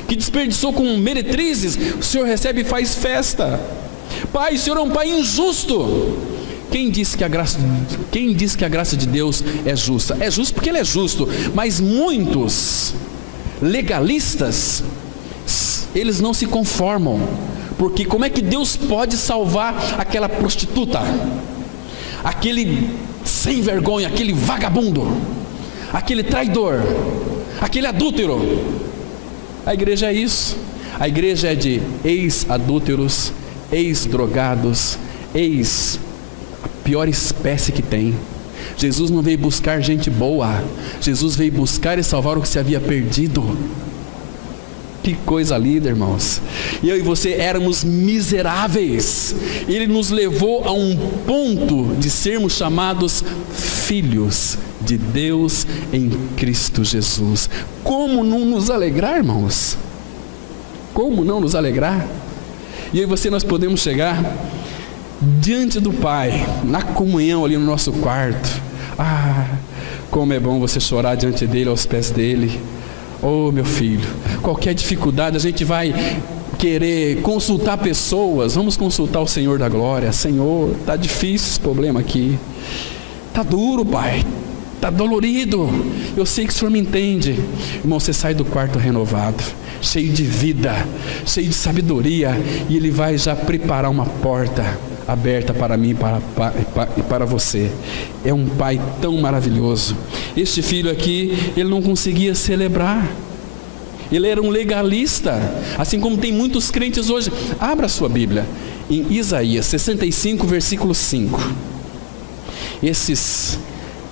que desperdiçou com meretrizes, o Senhor recebe e faz festa. Pai, o Senhor é um pai injusto. Quem disse que a graça de Deus é justa? É justo porque Ele é justo, mas muitos legalistas, eles não se conformam, porque como é que Deus pode salvar aquela prostituta, aquele sem vergonha, aquele vagabundo, aquele traidor, aquele adúltero? A igreja é isso. A igreja é de ex-adúlteros, ex-drogados, a pior espécie que tem. Jesus não veio buscar gente boa, Jesus veio buscar e salvar o que se havia perdido. Que coisa linda, irmãos. Eu e você éramos miseráveis. Ele nos levou a um ponto de sermos chamados filhos de Deus em Cristo Jesus. Como não nos alegrar, irmãos? Como não nos alegrar? E eu e você, nós podemos chegar diante do Pai, na comunhão ali no nosso quarto. Como é bom você chorar diante dele, aos pés dele. Oh, meu filho, qualquer dificuldade a gente vai querer consultar pessoas. Vamos consultar o Senhor da glória. Senhor, está difícil esse problema aqui, está duro, Pai, está dolorido, eu sei que o Senhor me entende. Irmão, você sai do quarto renovado, cheio de vida, cheio de sabedoria, e Ele vai já preparar uma porta aberta para mim e para você. É um pai tão maravilhoso. Este filho aqui, ele não conseguia celebrar, ele era um legalista, assim como tem muitos crentes hoje. Abra a sua Bíblia em Isaías 65, versículo 5. Esses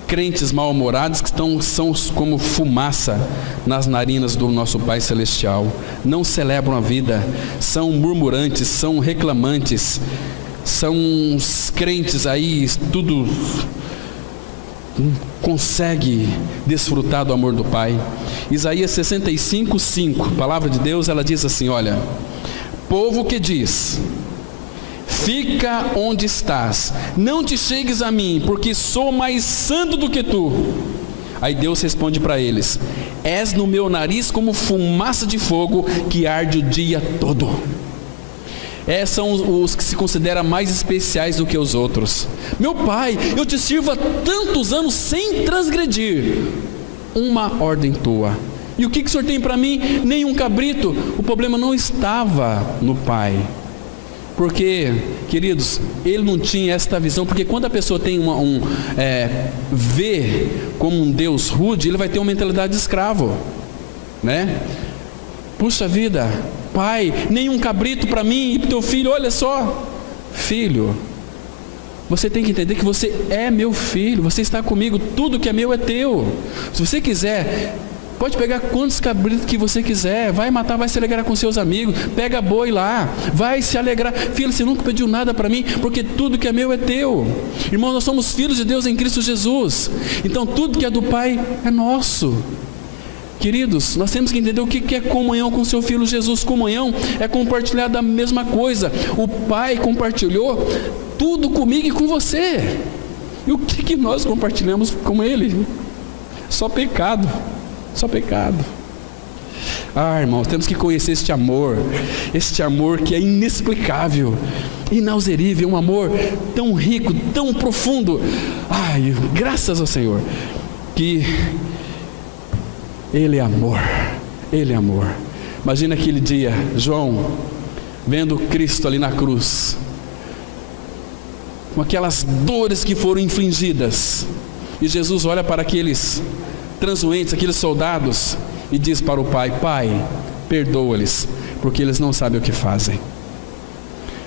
crentes mal-humorados que são como fumaça nas narinas do nosso Pai Celestial, não celebram a vida, são murmurantes, são reclamantes, são uns crentes aí, tudo não consegue desfrutar do amor do Pai. Isaías 65, 5, a palavra de Deus, ela diz assim, olha, povo que diz, fica onde estás, não te chegues a mim, porque sou mais santo do que tu. Aí Deus responde para eles, és no meu nariz como fumaça de fogo que arde o dia todo. São os que se consideram mais especiais do que os outros. Meu pai, eu te sirvo há tantos anos sem transgredir. uma ordem tua. E o que o Senhor tem para mim? Nenhum cabrito. O problema não estava no pai. Porque, queridos, ele não tinha esta visão. Porque quando a pessoa tem vê como um Deus rude, ele vai ter uma mentalidade de escravo, né? Puxa vida, pai, nenhum cabrito para mim e para o teu filho. Olha só, filho, você tem que entender que você é meu filho. Você está comigo, tudo que é meu é teu. Se você quiser, pode pegar quantos cabritos que você quiser, vai matar, vai se alegrar com seus amigos, pega boi lá, vai se alegrar. Filho, você nunca pediu nada para mim, porque tudo que é meu é teu. Irmão, nós somos filhos de Deus em Cristo Jesus. Então tudo que é do Pai é nosso. Queridos, nós temos que entender o que é comunhão com seu Filho Jesus. Comunhão é compartilhar da mesma coisa. O Pai compartilhou tudo comigo e com você. E o que nós compartilhamos com Ele? Só pecado. Só pecado. Irmãos, temos que conhecer este amor que é inexplicável, inauserível, um amor tão rico, tão profundo. Graças ao Senhor, que Ele é amor, Ele é amor. Imagina aquele dia, João, vendo Cristo ali na cruz, com aquelas dores que foram infligidas, e Jesus olha para aqueles transuentes, aqueles soldados, e diz para o Pai: Pai, perdoa-lhes, porque eles não sabem o que fazem.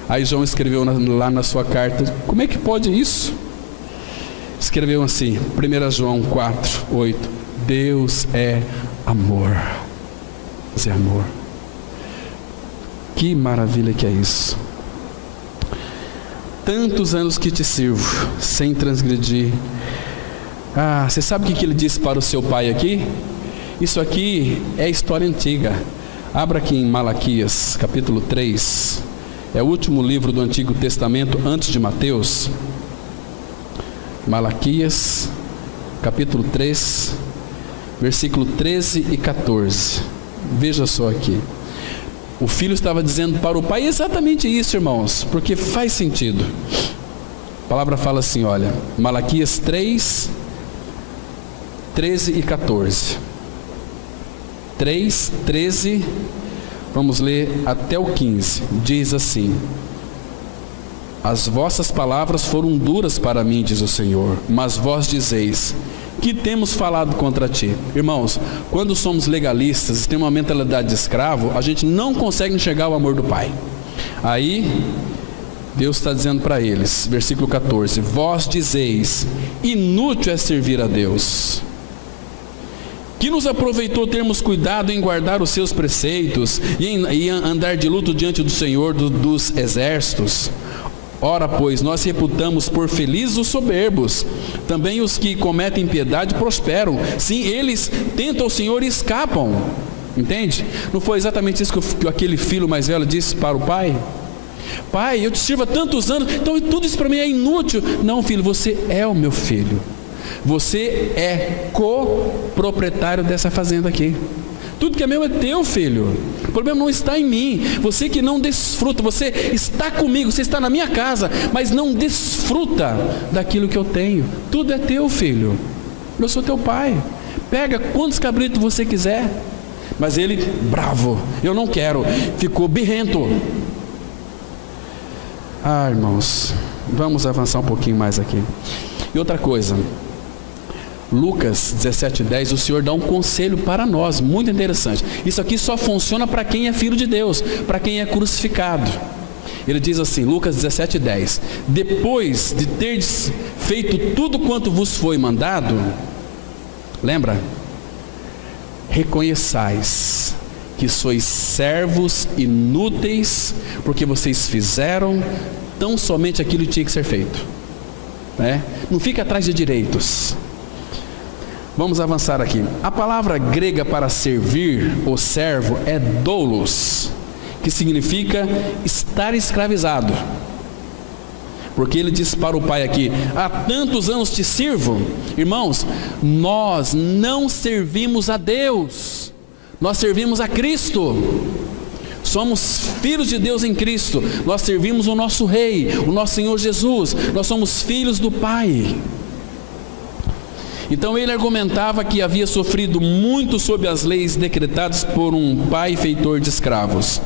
Aí João escreveu lá na sua carta: como é que pode isso? Escreveu assim, 1 João 4:8: Deus é amor. Deus é amor. Que maravilha que é isso. Tantos anos que te sirvo, sem transgredir. Você sabe o que ele disse para o seu pai aqui? Isso aqui é história antiga. Abra aqui em Malaquias, capítulo 3. É o último livro do Antigo Testamento antes de Mateus. Malaquias, capítulo 3, versículo 13 e 14. Veja só aqui. O filho estava dizendo para o pai exatamente isso, irmãos, porque faz sentido. A palavra fala assim, olha, Malaquias 3, 13 e 14. 3, 13, vamos ler até o 15. Diz assim: as vossas palavras foram duras para mim, diz o Senhor, mas vós dizeis: que temos falado contra ti? Irmãos, quando somos legalistas e temos uma mentalidade de escravo, a gente não consegue enxergar o amor do Pai. Aí Deus está dizendo para eles, versículo 14: vós dizeis: inútil é servir a Deus. Que nos aproveitou termos cuidado em guardar os seus preceitos e em andar de luto diante do Senhor dos exércitos? Ora, pois, nós reputamos por felizes os soberbos, também os que cometem impiedade prosperam. Sim, eles tentam o Senhor e escapam. Entende? Não foi exatamente isso que aquele filho mais velho disse para o pai? Pai, eu te sirvo há tantos anos, então tudo isso para mim é inútil. Não, filho, você é o meu filho. Você é coproprietário dessa fazenda aqui. Tudo que é meu é teu, filho. O problema não está em mim. Você que não desfruta, você está comigo, você está na minha casa, mas não desfruta daquilo que eu tenho. Tudo é teu, filho. Eu sou teu pai. Pega quantos cabritos você quiser. Mas ele, bravo, eu não quero. Ficou birrento. Irmãos, vamos avançar um pouquinho mais aqui. E outra coisa, Lucas 17:10, o Senhor dá um conselho para nós, muito interessante. Isso aqui só funciona para quem é filho de Deus, para quem é crucificado. Ele diz assim, Lucas 17:10: depois de teres feito tudo quanto vos foi mandado, lembra? Reconheçais que sois servos inúteis, porque vocês fizeram tão somente aquilo que tinha que ser feito, né? Não fica atrás de direitos. Vamos avançar aqui. A palavra grega para servir ou servo é doulos, que significa estar escravizado. Porque ele diz para o pai aqui: há tantos anos te sirvo. Irmãos, nós não servimos a Deus, nós servimos a Cristo. Somos filhos de Deus em Cristo. Nós servimos o nosso Rei, o nosso Senhor Jesus. Nós somos filhos do Pai. Então ele argumentava que havia sofrido muito sob as leis decretadas por um pai feitor de escravos.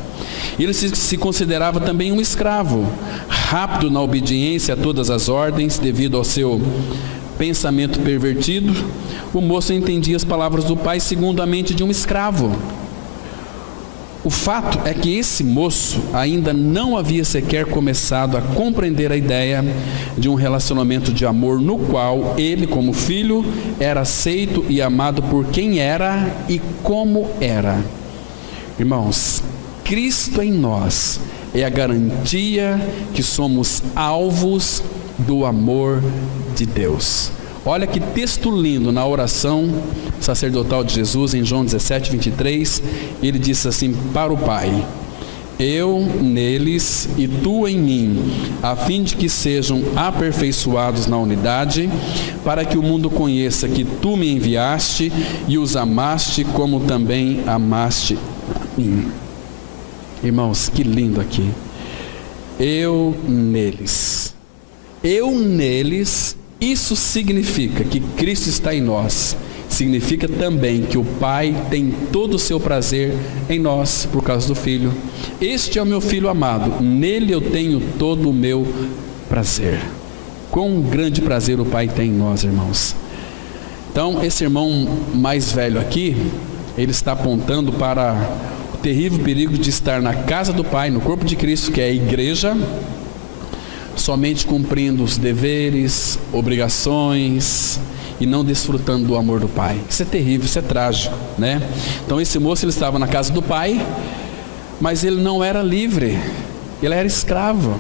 Ele se considerava também um escravo, rápido na obediência a todas as ordens, devido ao seu pensamento pervertido. O moço entendia as palavras do pai segundo a mente de um escravo. O fato é que esse moço ainda não havia sequer começado a compreender a ideia de um relacionamento de amor no qual ele, como filho, era aceito e amado por quem era e como era. Irmãos, Cristo em nós é a garantia que somos alvos do amor de Deus. Olha que texto lindo na oração sacerdotal de Jesus em João 17, 23. Ele disse assim para o Pai: eu neles e tu em mim, a fim de que sejam aperfeiçoados na unidade, para que o mundo conheça que tu me enviaste e os amaste como também amaste a mim. Irmãos, que lindo aqui. Eu neles. Isso significa que Cristo está em nós. Significa também que o Pai tem todo o seu prazer em nós por causa do Filho. Este é o meu Filho amado, nele eu tenho todo o meu prazer. Quão grande prazer o Pai tem em nós, irmãos. Então, esse irmão mais velho aqui, ele está apontando para o terrível perigo de estar na casa do Pai, no corpo de Cristo, que é a igreja, somente cumprindo os deveres, obrigações e não desfrutando do amor do Pai. Isso é terrível, isso é trágico, né? Então esse moço, ele estava na casa do Pai, mas ele não era livre, ele era escravo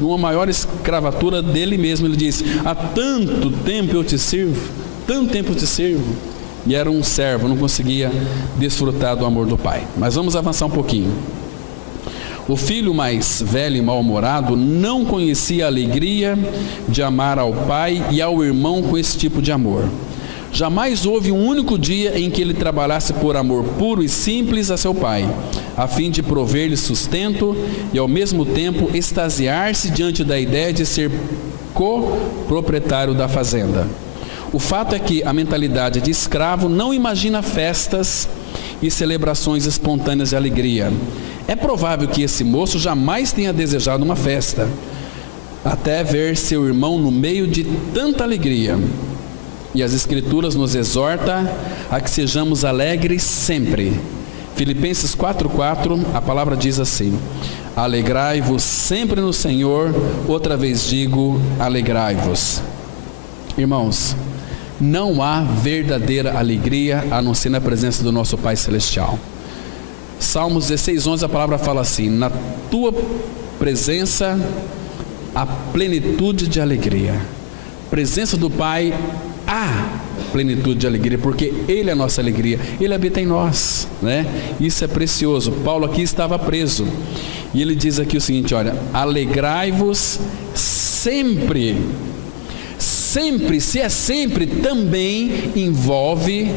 numa maior escravatura dele mesmo. Ele diz: há tanto tempo eu te sirvo, e era um servo, não conseguia desfrutar do amor do Pai. Mas vamos avançar um pouquinho. O filho mais velho e mal-humorado não conhecia a alegria de amar ao pai e ao irmão com esse tipo de amor. Jamais houve um único dia em que ele trabalhasse por amor puro e simples a seu pai, a fim de prover-lhe sustento e ao mesmo tempo extasiar-se diante da ideia de ser co-proprietário da fazenda. O fato é que a mentalidade de escravo não imagina festas e celebrações espontâneas de alegria. É provável que esse moço jamais tenha desejado uma festa, até ver seu irmão no meio de tanta alegria. E as Escrituras nos exortam a que sejamos alegres sempre. Filipenses 4:4, a palavra diz assim: alegrai-vos sempre no Senhor, outra vez digo, alegrai-vos. Irmãos, não há verdadeira alegria a não ser na presença do nosso Pai Celestial. Salmos 16:11, a palavra fala assim: na tua presença há plenitude de alegria. Presença do Pai há plenitude de alegria, porque Ele é a nossa alegria, Ele habita em nós, né? Isso é precioso. Paulo aqui estava preso, e ele diz aqui o seguinte: olha, alegrai-vos sempre. Sempre, se é sempre, também envolve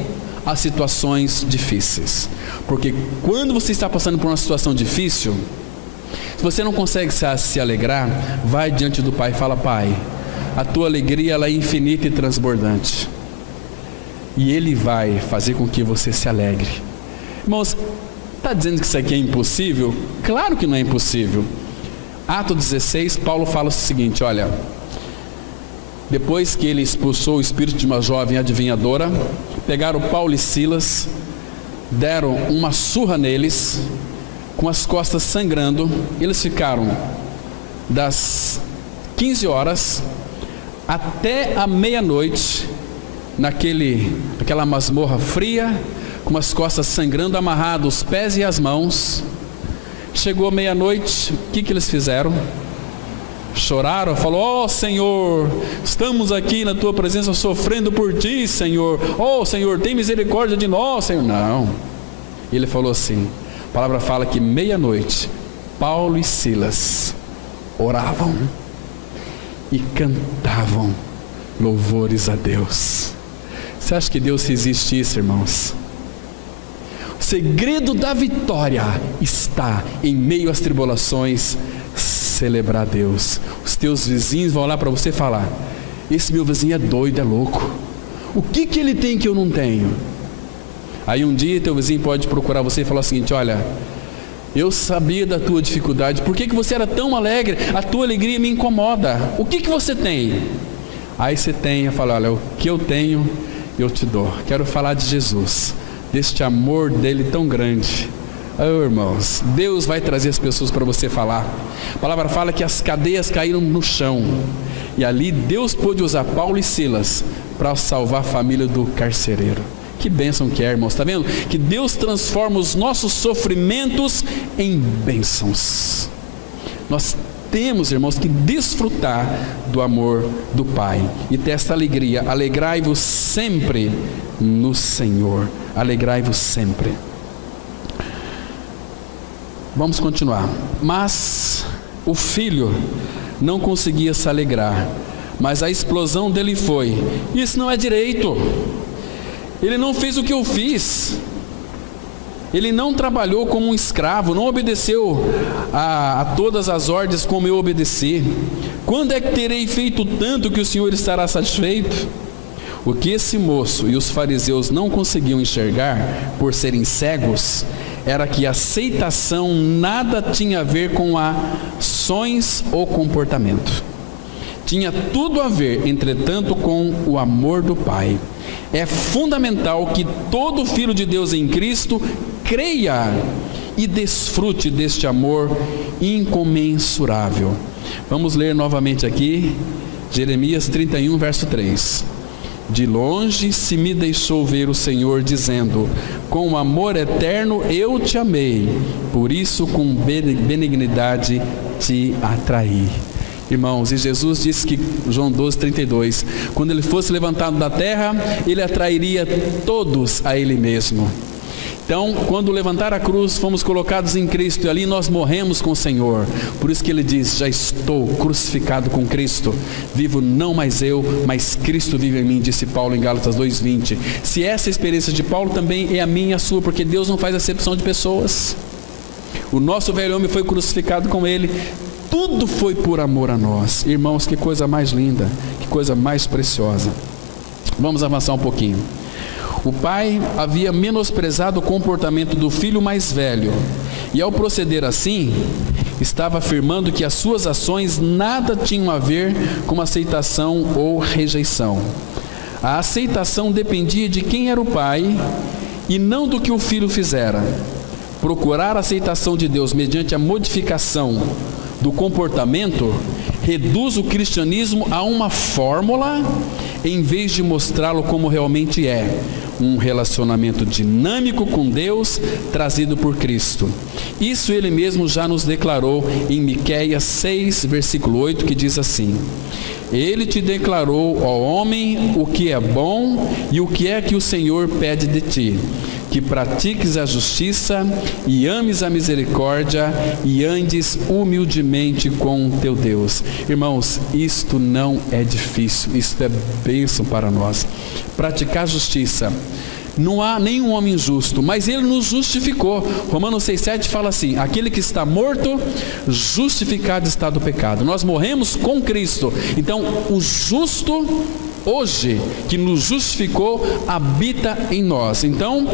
as situações difíceis. Porque quando você está passando por uma situação difícil, se você não consegue se alegrar, vai diante do Pai e fala: Pai, a tua alegria ela é infinita e transbordante, e Ele vai fazer com que você se alegre. Irmãos, está dizendo que isso aqui é impossível? Claro que não é impossível. Atos 16, Paulo fala o seguinte: olha, depois que ele expulsou o espírito de uma jovem adivinhadora, pegaram Paulo e Silas, deram uma surra neles, com as costas sangrando. Eles ficaram das 15 horas até a meia-noite, naquela masmorra fria, com as costas sangrando, amarrados os pés e as mãos. Chegou meia-noite, o que eles fizeram? Choraram, falou: ó Senhor, estamos aqui na tua presença sofrendo por ti, Senhor. Ó Senhor, tem misericórdia de nós, Senhor. Não. Ele falou assim, a palavra fala que meia-noite Paulo e Silas oravam e cantavam louvores a Deus. Você acha que Deus resiste isso, irmãos? O segredo da vitória está em meio às tribulações, celebrar a Deus. Os teus vizinhos vão lá para você falar: esse meu vizinho é doido, é louco. O que ele tem que eu não tenho? Aí um dia teu vizinho pode procurar você e falar o seguinte: olha, eu sabia da tua dificuldade, por que você era tão alegre? A tua alegria me incomoda. O que você tem? Aí você tem a falar: olha, o que eu tenho eu te dou. Quero falar de Jesus, deste amor dele tão grande. Oh, irmãos, Deus vai trazer as pessoas para você falar. A palavra fala que as cadeias caíram no chão, e ali Deus pôde usar Paulo e Silas para salvar a família do carcereiro. Que bênção que é, irmãos, está vendo? Que Deus transforma os nossos sofrimentos em bênçãos. Nós temos, irmãos, que desfrutar do amor do Pai e ter esta alegria. Alegrai-vos sempre no Senhor. Alegrai-vos sempre. Vamos continuar. Mas o filho não conseguia se alegrar, mas a explosão dele foi: isso não é direito. Ele não fez o que eu fiz. Ele não trabalhou como um escravo, não obedeceu a todas as ordens como eu obedeci. Quando é que terei feito tanto que o Senhor estará satisfeito? O que esse moço e os fariseus não conseguiam enxergar, por serem cegos, era que a aceitação nada tinha a ver com ações ou comportamento. Tinha tudo a ver, entretanto, com o amor do Pai. É fundamental que todo filho de Deus em Cristo creia e desfrute deste amor incomensurável. Vamos ler novamente aqui, Jeremias 31, verso 3. De longe se me deixou ver o Senhor, dizendo: com amor eterno eu te amei, por isso com benignidade te atraí. Irmãos, e Jesus disse que, João 12, 32, quando ele fosse levantado da terra, ele atrairia todos a ele mesmo. Então, quando levantar a cruz, fomos colocados em Cristo, e ali nós morremos com o Senhor. Por isso que ele diz: já estou crucificado com Cristo, vivo não mais eu, mas Cristo vive em mim, disse Paulo em Gálatas 2:20. Se essa experiência de Paulo também é a minha e a sua, porque Deus não faz acepção de pessoas. O nosso velho homem foi crucificado com ele. Tudo foi por amor a nós. Irmãos, que coisa mais linda, que coisa mais preciosa. Vamos avançar um pouquinho. O pai havia menosprezado o comportamento do filho mais velho, e ao proceder assim, estava afirmando que as suas ações nada tinham a ver com aceitação ou rejeição. A aceitação dependia de quem era o pai e não do que o filho fizera. Procurar a aceitação de Deus mediante a modificação do comportamento reduz o cristianismo a uma fórmula, em vez de mostrá-lo como realmente é: um relacionamento dinâmico com Deus, trazido por Cristo. Isso ele mesmo já nos declarou em Miqueias 6, versículo 8, que diz assim: ele te declarou, ó homem, o que é bom e o que é que o Senhor pede de ti: que pratiques a justiça e ames a misericórdia e andes humildemente com teu Deus. Irmãos, isto não é difícil, isto é bênção para nós. Praticar justiça. Não há nenhum homem justo, mas ele nos justificou. Romanos 6,7 fala assim: aquele que está morto, justificado está do pecado. Nós morremos com Cristo. Então o justo hoje, que nos justificou, habita em nós. Então,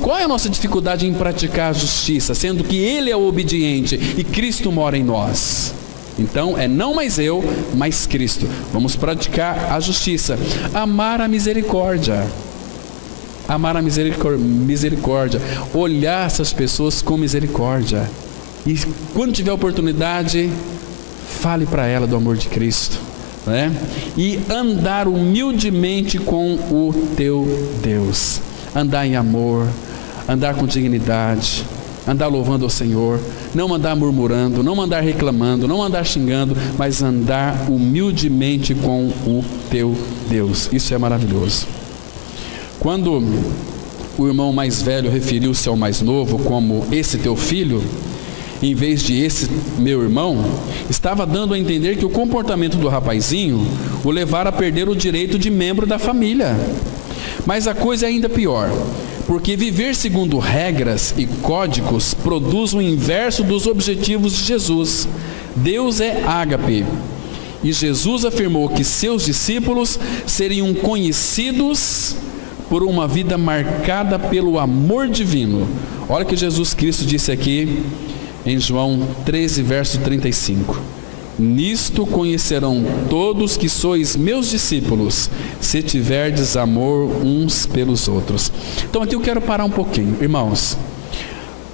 qual é a nossa dificuldade em praticar a justiça, sendo que ele é o obediente e Cristo mora em nós? Então, é não mais eu, mas Cristo. Vamos praticar a justiça. Amar a misericórdia. Amar a misericórdia. Olhar essas pessoas com misericórdia. E quando tiver oportunidade, fale para ela do amor de Cristo. Né? E andar humildemente com o teu Deus. Andar em amor, andar com dignidade, andar louvando ao Senhor, não andar murmurando, não andar reclamando, não andar xingando, mas andar humildemente com o teu Deus. Isso é maravilhoso. Quando o irmão mais velho referiu-se ao mais novo como esse teu filho, em vez de esse meu irmão, estava dando a entender que o comportamento do rapazinho o levara a perder o direito de membro da família. Mas a coisa é ainda pior, porque viver segundo regras e códigos produz o inverso dos objetivos de Jesus. Deus é ágape, E Jesus afirmou que seus discípulos seriam conhecidos por uma vida marcada pelo amor divino. Olha o que Jesus Cristo disse aqui em João 13, verso 35. Nisto conhecerão todos que sois meus discípulos, se tiverdes amor uns pelos outros. Então aqui eu quero parar um pouquinho, irmãos.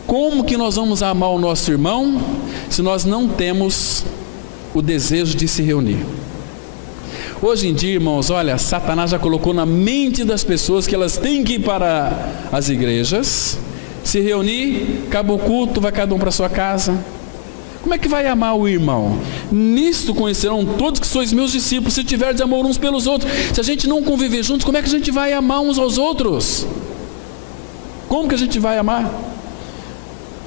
Como que nós vamos amar o nosso irmão se nós não temos o desejo de se reunir? Hoje em dia, irmãos, olha, Satanás já colocou na mente das pessoas que elas têm que ir para as igrejas, se reunir, acaba o culto, vai cada um para a sua casa. Como é que vai amar o irmão? Nisto conhecerão todos que sois meus discípulos, se tiverdes amor uns pelos outros. Se a gente não conviver juntos, como é que a gente vai amar uns aos outros? Como que a gente vai amar?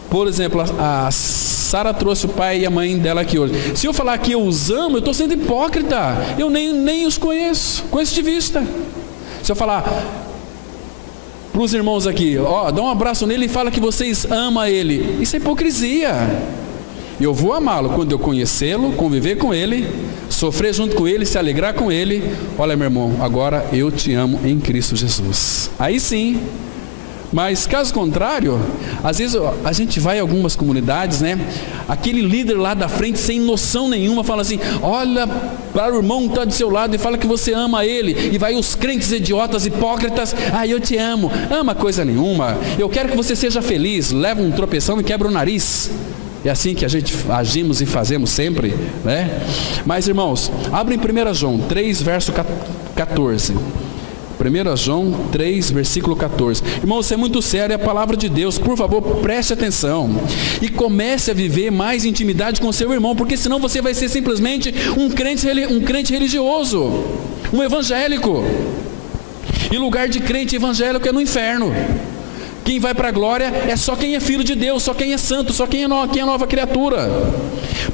Por exemplo, a Sara trouxe o pai e a mãe dela aqui hoje. Se eu falar que eu os amo, eu estou sendo hipócrita. Eu nem os conheço de vista. Se eu falar para os irmãos aqui, ó, dá um abraço nele e fala que vocês amam ele, isso é hipocrisia. Eu vou amá-lo quando eu conhecê-lo, conviver com ele, sofrer junto com ele, se alegrar com ele. Olha, meu irmão, agora eu te amo em Cristo Jesus. Aí sim. Mas caso contrário, às vezes a gente vai em algumas comunidades, né? Aquele líder lá da frente sem noção nenhuma fala assim: olha para o irmão que está do seu lado e fala que você ama ele. E vai os crentes idiotas, hipócritas: ah, eu te amo. Ama coisa nenhuma. Eu quero que você seja feliz. Leva um tropeção e quebra o nariz. É assim que a gente agimos e fazemos sempre, né? Mas irmãos, abrem 1 João 3, verso 14. 1 João 3, versículo 14. Irmão, isso é muito sério, é a palavra de Deus. Por favor, preste atenção e comece a viver mais intimidade com seu irmão, porque senão você vai ser simplesmente um crente religioso, um evangélico. E lugar de crente evangélico é no inferno. Quem vai para a glória é só quem é filho de Deus, só quem é santo, só quem é nova criatura.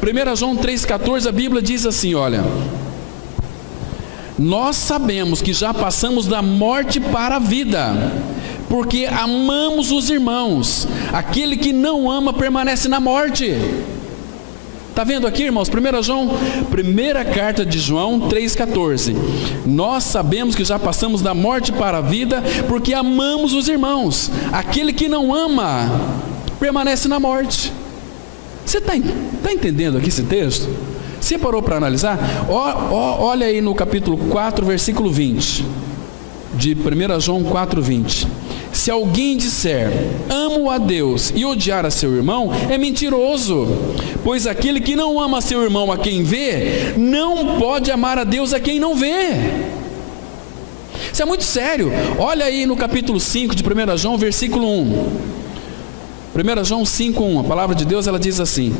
1 João 3,14, a Bíblia diz assim, olha: nós sabemos que já passamos da morte para a vida, porque amamos os irmãos. Aquele que não ama permanece na morte. Está vendo aqui, irmãos? 1 João, primeira carta de João 3,14. Nós sabemos que já passamos da morte para a vida, porque amamos os irmãos. Aquele que não ama permanece na morte. Você está entendendo aqui esse texto? Você parou para analisar? Olha aí no capítulo 4, versículo 20, de 1 João 4,20. Se alguém disser, amo a Deus, e odiar a seu irmão, é mentiroso. Pois aquele que não ama seu irmão a quem vê, não pode amar a Deus a quem não vê. Isso é muito sério. Olha aí no capítulo 5 de 1 João, versículo 1. 1 João 5,1, a palavra de Deus, ela diz assim: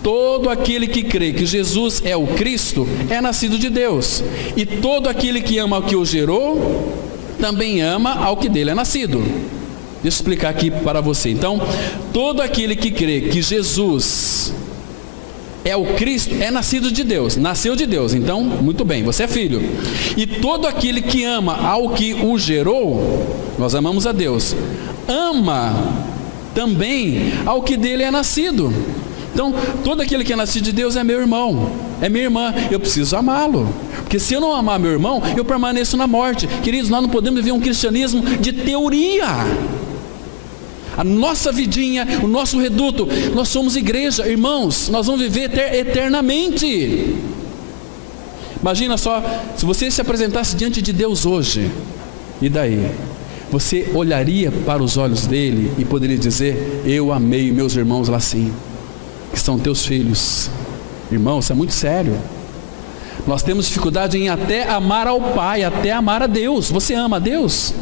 todo aquele que crê que Jesus é o Cristo é nascido de Deus, e todo aquele que ama ao que o gerou também ama ao que dele é nascido. Deixa eu explicar aqui para você. Então, todo aquele que crê que Jesus é o Cristo é nascido de Deus, nasceu de Deus. Então, muito bem, você é filho. E todo aquele que ama ao que o gerou, nós amamos a Deus, ama também ao que dele é nascido. Então, todo aquele que é nascido de Deus é meu irmão, é minha irmã. Eu preciso amá-lo, porque se eu não amar meu irmão, eu permaneço na morte. Queridos, nós não podemos viver um cristianismo de teoria. A nossa vidinha, o nosso reduto, nós somos igreja, irmãos. Nós vamos viver eternamente. Imagina só, se você se apresentasse diante de Deus hoje, e daí? Você olharia para os olhos dele e poderia dizer: eu amei meus irmãos lá sim, que são teus filhos. Irmão, isso é muito sério. Nós temos dificuldade em até amar ao Pai, até amar a Deus. Você ama a Deus?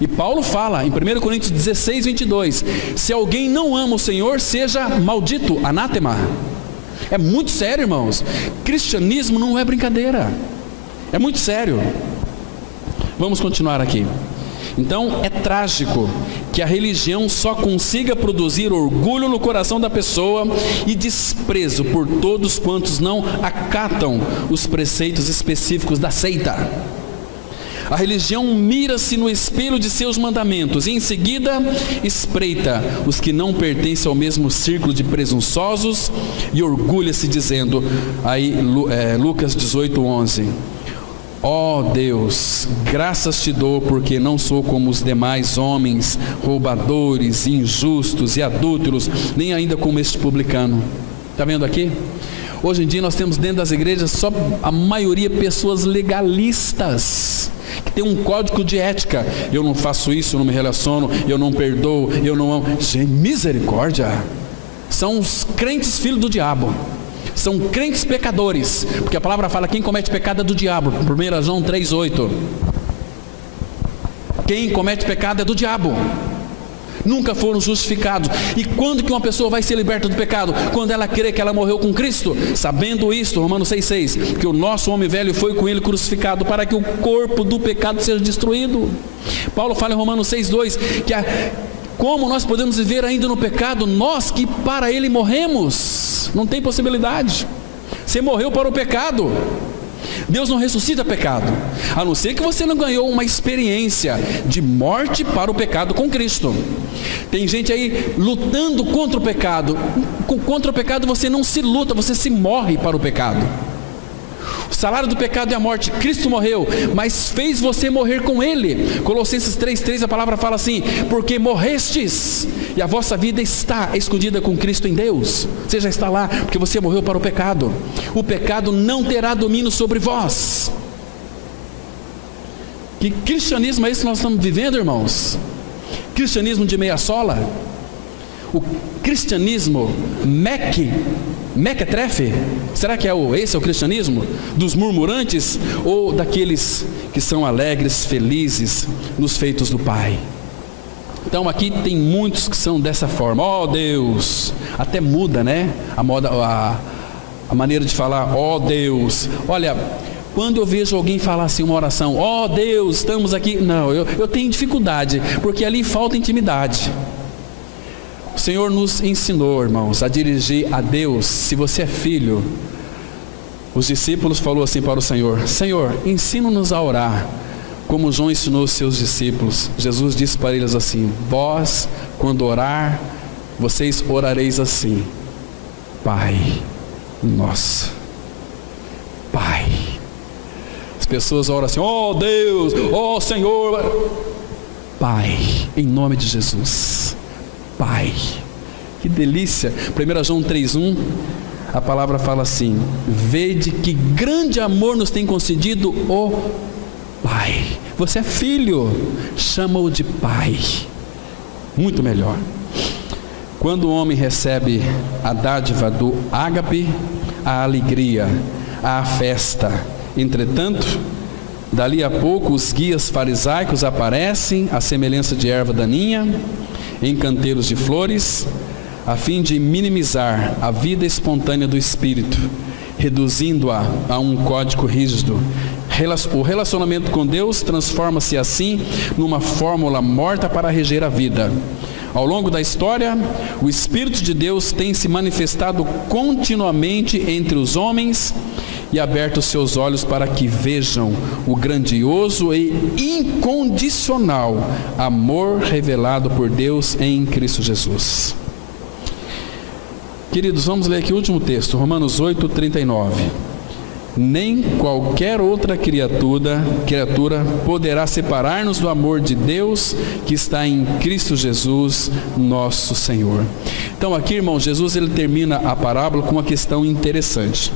E Paulo fala em 1 Coríntios 16, 22: se alguém não ama o Senhor, seja maldito, anátema. É muito sério, irmãos. Cristianismo não é brincadeira, é muito sério. Vamos continuar aqui. Então é trágico que a religião só consiga produzir orgulho no coração da pessoa e desprezo por todos quantos não acatam os preceitos específicos da seita. A religião mira-se no espelho de seus mandamentos e em seguida espreita os que não pertencem ao mesmo círculo de presunçosos e orgulha-se dizendo, aí Lucas 18:11, ó Deus, graças te dou porque não sou como os demais homens, roubadores, injustos e adúlteros, nem ainda como este publicano. Está vendo aqui? Hoje em dia nós temos dentro das igrejas só a maioria pessoas legalistas, que tem um código de ética. Eu não faço isso, eu não me relaciono, eu não perdoo, eu não amo. Gente, misericórdia! São os crentes filhos do diabo. São crentes pecadores, porque a palavra fala: quem comete pecado é do diabo. 1 João 3:8. Quem comete pecado é do diabo. Nunca foram justificados. E quando que uma pessoa vai ser liberta do pecado? Quando ela crê que ela morreu com Cristo, sabendo isto, Romanos 6,6, que o nosso homem velho foi com ele crucificado, para que o corpo do pecado seja destruído. Paulo fala em Romanos 6,2, que como nós podemos viver ainda no pecado, nós que para ele morremos? Não tem possibilidade. Você morreu para o pecado. Deus não ressuscita pecado, a não ser que você não ganhou uma experiência de morte para o pecado com Cristo. Tem gente aí lutando contra o pecado. Contra o pecado você não se luta, você se morre para o pecado. O salário do pecado é a morte. Cristo morreu, mas fez você morrer com Ele. Colossenses 3,3, a palavra fala assim: porque morrestes, e a vossa vida está escondida com Cristo em Deus. Você já está lá, porque você morreu para o pecado. O pecado não terá domínio sobre vós. Que cristianismo é esse que nós estamos vivendo, irmãos? Cristianismo de meia sola? O cristianismo mequetrefe? Será que esse é o cristianismo? Dos murmurantes ou daqueles que são alegres, felizes nos feitos do Pai? Então aqui tem muitos que são dessa forma. Ó Deus, até muda, né? A maneira de falar, ó Deus. Olha, quando eu vejo alguém falar assim uma oração, ó Deus, estamos aqui. Não, eu tenho dificuldade, porque ali falta intimidade. O Senhor nos ensinou, irmãos, a dirigir a Deus. Se você é filho, os discípulos falaram assim para o Senhor: Senhor, ensina-nos a orar, como João ensinou os seus discípulos. Jesus disse para eles assim: vós, quando orar, vocês orareis assim: Pai nosso. Pai. As pessoas oram assim: ó Deus, ó Senhor. Pai, em nome de Jesus. Pai, que delícia. 1 João 3,1, a palavra fala assim: vede que grande amor nos tem concedido o Pai. Você é filho, chama-o de Pai. Muito melhor. Quando o homem recebe a dádiva do ágape, a alegria, a festa. Entretanto, dali a pouco os guias farisaicos aparecem, à semelhança de erva daninha, em canteiros de flores, a fim de minimizar a vida espontânea do espírito, reduzindo-a a um código rígido. O relacionamento com Deus transforma-se assim numa fórmula morta para reger a vida. Ao longo da história, o Espírito de Deus tem se manifestado continuamente entre os homens e aberto seus olhos para que vejam o grandioso e incondicional amor revelado por Deus em Cristo Jesus. Queridos, vamos ler aqui o último texto, Romanos 8:39. Nem qualquer outra criatura poderá separar-nos do amor de Deus que está em Cristo Jesus, nosso Senhor. Então aqui, irmão, Jesus ele termina a parábola com uma questão interessante.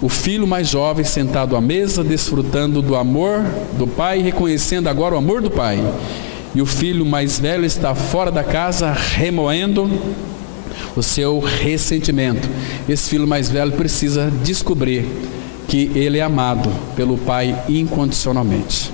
O filho mais jovem sentado à mesa, desfrutando do amor do pai, reconhecendo agora o amor do pai. E o filho mais velho está fora da casa, remoendo o seu ressentimento. Esse filho mais velho precisa descobrir que ele é amado pelo pai incondicionalmente.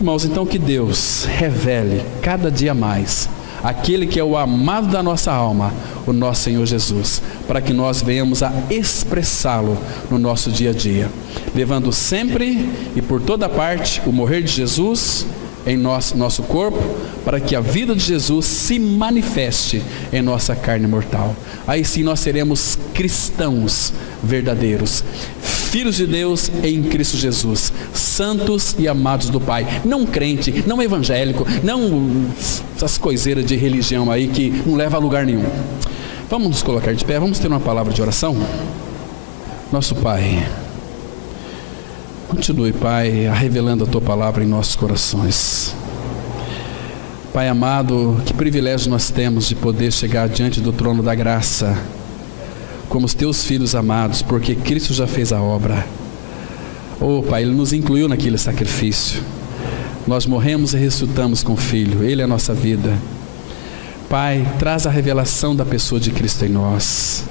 Irmãos, então que Deus revele cada dia mais aquele que é o amado da nossa alma, o nosso Senhor Jesus, para que nós venhamos a expressá-lo no nosso dia a dia, levando sempre e por toda parte o morrer de Jesus em nosso corpo, para que a vida de Jesus se manifeste em nossa carne mortal. Aí sim nós seremos cristãos verdadeiros, filhos de Deus em Cristo Jesus, santos e amados do Pai, não crente, não evangélico, não essas coiseiras de religião aí que não leva a lugar nenhum. Vamos nos colocar de pé, vamos ter uma palavra de oração? Nosso Pai, continue, Pai, revelando a Tua palavra em nossos corações. Pai amado, que privilégio nós temos de poder chegar diante do trono da graça, como os Teus filhos amados, porque Cristo já fez a obra. Oh Pai, Ele nos incluiu naquele sacrifício. Nós morremos e ressuscitamos com o Filho, Ele é a nossa vida. Pai, traz a revelação da pessoa de Cristo em nós.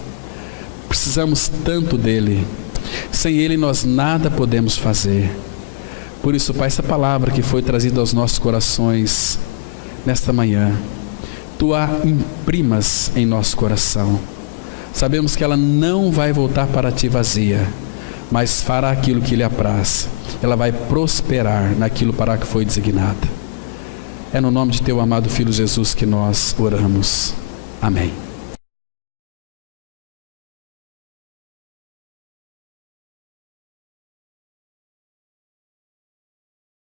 Precisamos tanto dEle. Sem Ele nós nada podemos fazer. Por isso, Pai, essa palavra que foi trazida aos nossos corações nesta manhã, Tu a imprimas em nosso coração. Sabemos que ela não vai voltar para Ti vazia, mas fará aquilo que lhe apraz. Ela vai prosperar naquilo para que foi designada. É no nome de Teu amado Filho Jesus que nós oramos. Amém.